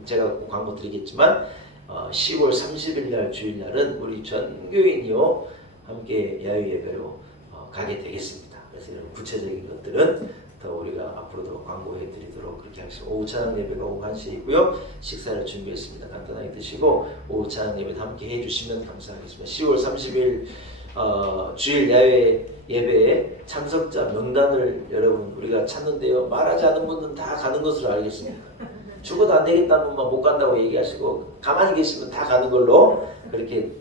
제가 광고 드리겠지만 10월 30일 날 주일날은 우리 전교인이요 함께 야외 예배로 가게 되겠습니다. 그래서 이런 구체적인 것들은 더 우리가 앞으로도 광고해 드리도록 그렇게 하시고, 오후 찬양 예배가 오후 1시에 있고요. 식사를 준비했습니다. 간단하게 드시고 오후 찬양 예배도 함께 해주시면 감사하겠습니다. 10월 30일 주일 야외 예배에 참석자 명단을 여러분 우리가 찾는데요. 말하지 않은 분들은 다 가는 것으로 알겠습니다. 죽어도 안 되겠다는 분만 못 간다고 얘기하시고 가만히 계시면 다 가는 걸로 그렇게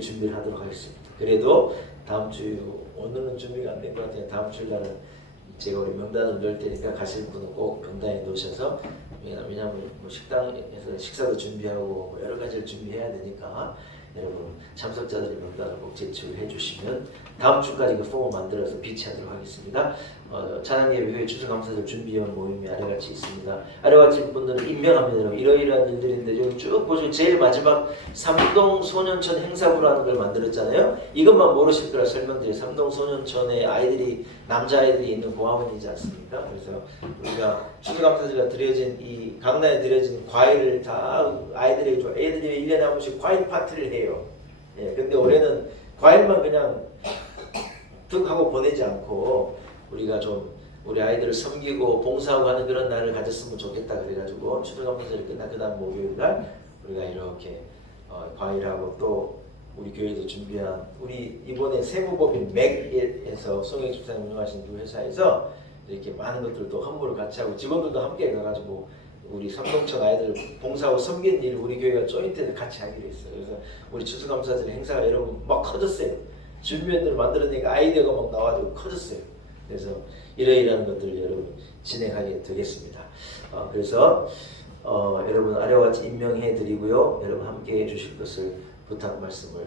준비를 하도록 하겠습니다. 그래도 다음 주, 오늘은 준비가 안 된 것 같아요. 다음 주일날은 제가 우리 명단을 넣을 테니까 가실 분은 꼭 명단에 놓으셔서, 왜냐하면 뭐 식당에서 식사도 준비하고 뭐 여러 가지를 준비해야 되니까 여러분 참석자들의 명단을 꼭 제출해 주시면 다음 주까지 그 폼을 만들어서 비치하도록 하겠습니다. 찬양예배 후에 추수감사절 준비위원 모임이 아래같이 있습니다. 아래같이 분들은 임명합니다. 이러이러한 일들인데 여기 쭉 보시면 제일 마지막 삼동소년촌 행사부라는 걸 만들었잖아요. 이것만 모르실 거라 설명드려요. 삼동소년촌에 아이들이, 남자아이들이 있는 고아원이지 않습니까? 그래서 우리가 추수감사절에 드려진 이 강단에 드려진 과일을 다 아이들에게 줘. 애들이 1년에 한 번씩 과일 파티를 해요. 예, 근데 올해는 과일만 그냥 툭 하고 보내지 않고 우리가 좀 우리 아이들을 섬기고 봉사하고 하는 그런 날을 가졌으면 좋겠다 그래가지고 추수감사절이 끝나 그 다음 목요일날 우리가 이렇게 과일하고 또 우리 교회에서 준비한, 우리 이번에 세무법인 맥에서 송혜 집사님 운영하시는 그 회사에서 이렇게 많은 것들도 헌물을 같이 하고 직원들도 함께 가가지고 우리 삼동천 아이들 봉사하고 섬기는 일을 우리 교회가 조인트를 같이 하기로 했어요. 그래서 우리 추수감사절 행사가 여러분 막 커졌어요. 준비원들을 만들어내니까 아이디어가 막 나와가지고 커졌어요. 그래서 이러이러한 것들을 여러분 진행하게 되겠습니다. 그래서 여러분 아래와 같이 임명해 드리고요. 여러분 함께 해 주실 것을 부탁 말씀을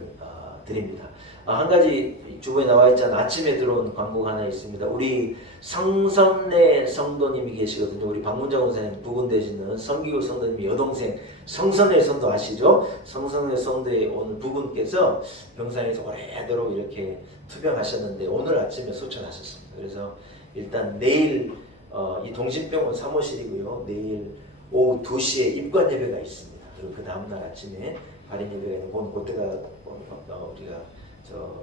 드립니다. 한 가지 주부에 나와 있잖아요. 아침에 들어온 광고가 하나 있습니다. 우리 성선내 성도님이 계시거든요. 우리 박문정 원사님 부군 되시는 성기국 성도님이 여동생 성선내 성도 아시죠? 성선내 성도의 오늘 부군께서 병상에서 오래도록 이렇게 투병하셨는데 오늘 아침에 소천하셨습니다. 그래서 일단 내일 이 동신병원 사무실이고요. 내일 오후 2시에 입관 예배가 있습니다. 그리고 그 다음날 아침에 발인 예배가 있는 그때가 우리가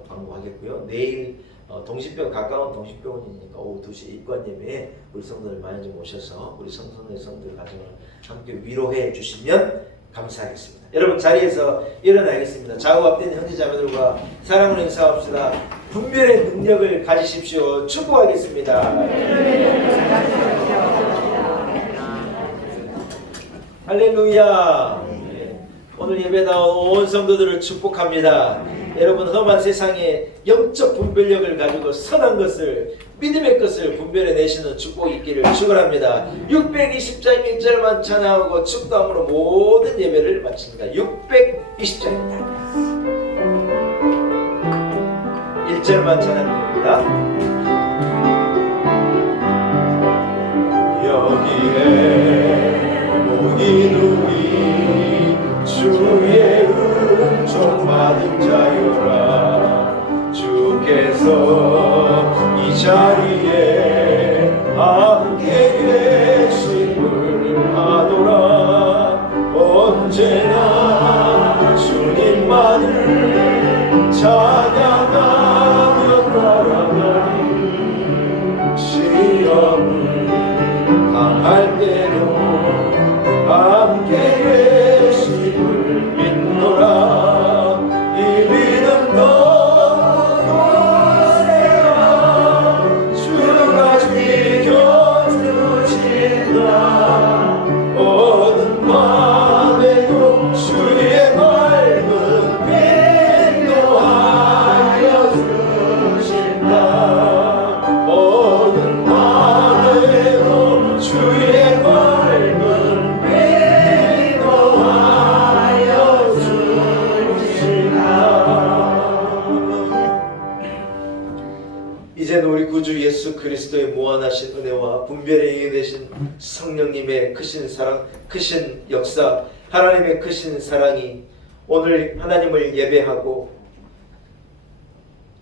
방문하겠고요. 내일 동신병원, 가까운 동신병원이니까 오후 2시 입관 예배에 우리 성도들 많이 좀 오셔서 우리 성도의 성도의 가정을 함께 위로해 주시면 감사하겠습니다. 여러분 자리에서 일어나겠습니다. 좌우 앞된 형제 자매들과 사랑을 행사합시다. 분별의 능력을 가지십시오. 축복하겠습니다. 할렐루야. 오늘 예배 나온 온 성도들을 축복합니다. 여러분 험한 세상에 영적 분별력을 가지고 선한 것을, 믿음의 것을 분별해내시는 축복이 있기를 축원합니다. 620장 1절만 찬양하고 축도함으로 모든 예배를 마칩니다. 620장입니다. 1절만 찬양드립니다. 여기에 모인 우리 주의 은총 받은 자여라. 주께서 이 자리에 함께 계심을 하노라. 언제나 주님만을 찬양하며 나아가리. 시험을 당할 때로 함께 계심을 믿노라. 이 믿음 너무 세라. 주가 지켜주신다. 어두운 밤에도 주의 밝은 빛 인도하여 주신다. 어두운 밤에도 주의 밝은 이제는 우리 구주 예수 그리스도의 무한하신 은혜와 분별의 영이 되신 성령님의 크신 사랑, 크신 역사, 하나님의 크신 사랑이 오늘 하나님을 예배하고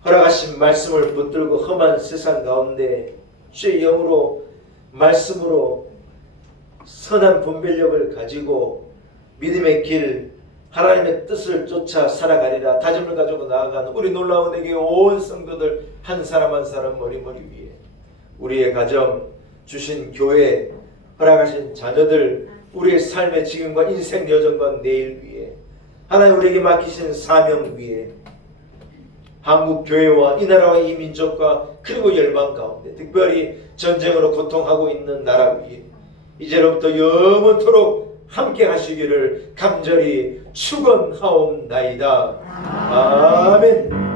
허락하신 말씀을 붙들고 험한 세상 가운데 주의 영으로 말씀으로 선한 분별력을 가지고 믿음의 길, 하나님의 뜻을 쫓아 살아가리라 다짐을 가지고 나아가는 우리 놀라운 은혜의 온 성도들 한 사람 한 사람 머리머리 위에 우리의 가정, 주신 교회, 허락하신 자녀들, 우리의 삶의 지금과 인생 여정과 내일 위에 하나님 우리에게 맡기신 사명 위에 한국 교회와 이 나라와 이 민족과 그리고 열방 가운데 특별히 전쟁으로 고통하고 있는 나라 위에 이제로부터 영원토록 함께 하시기를 간절히 축원하옵나이다. 아멘.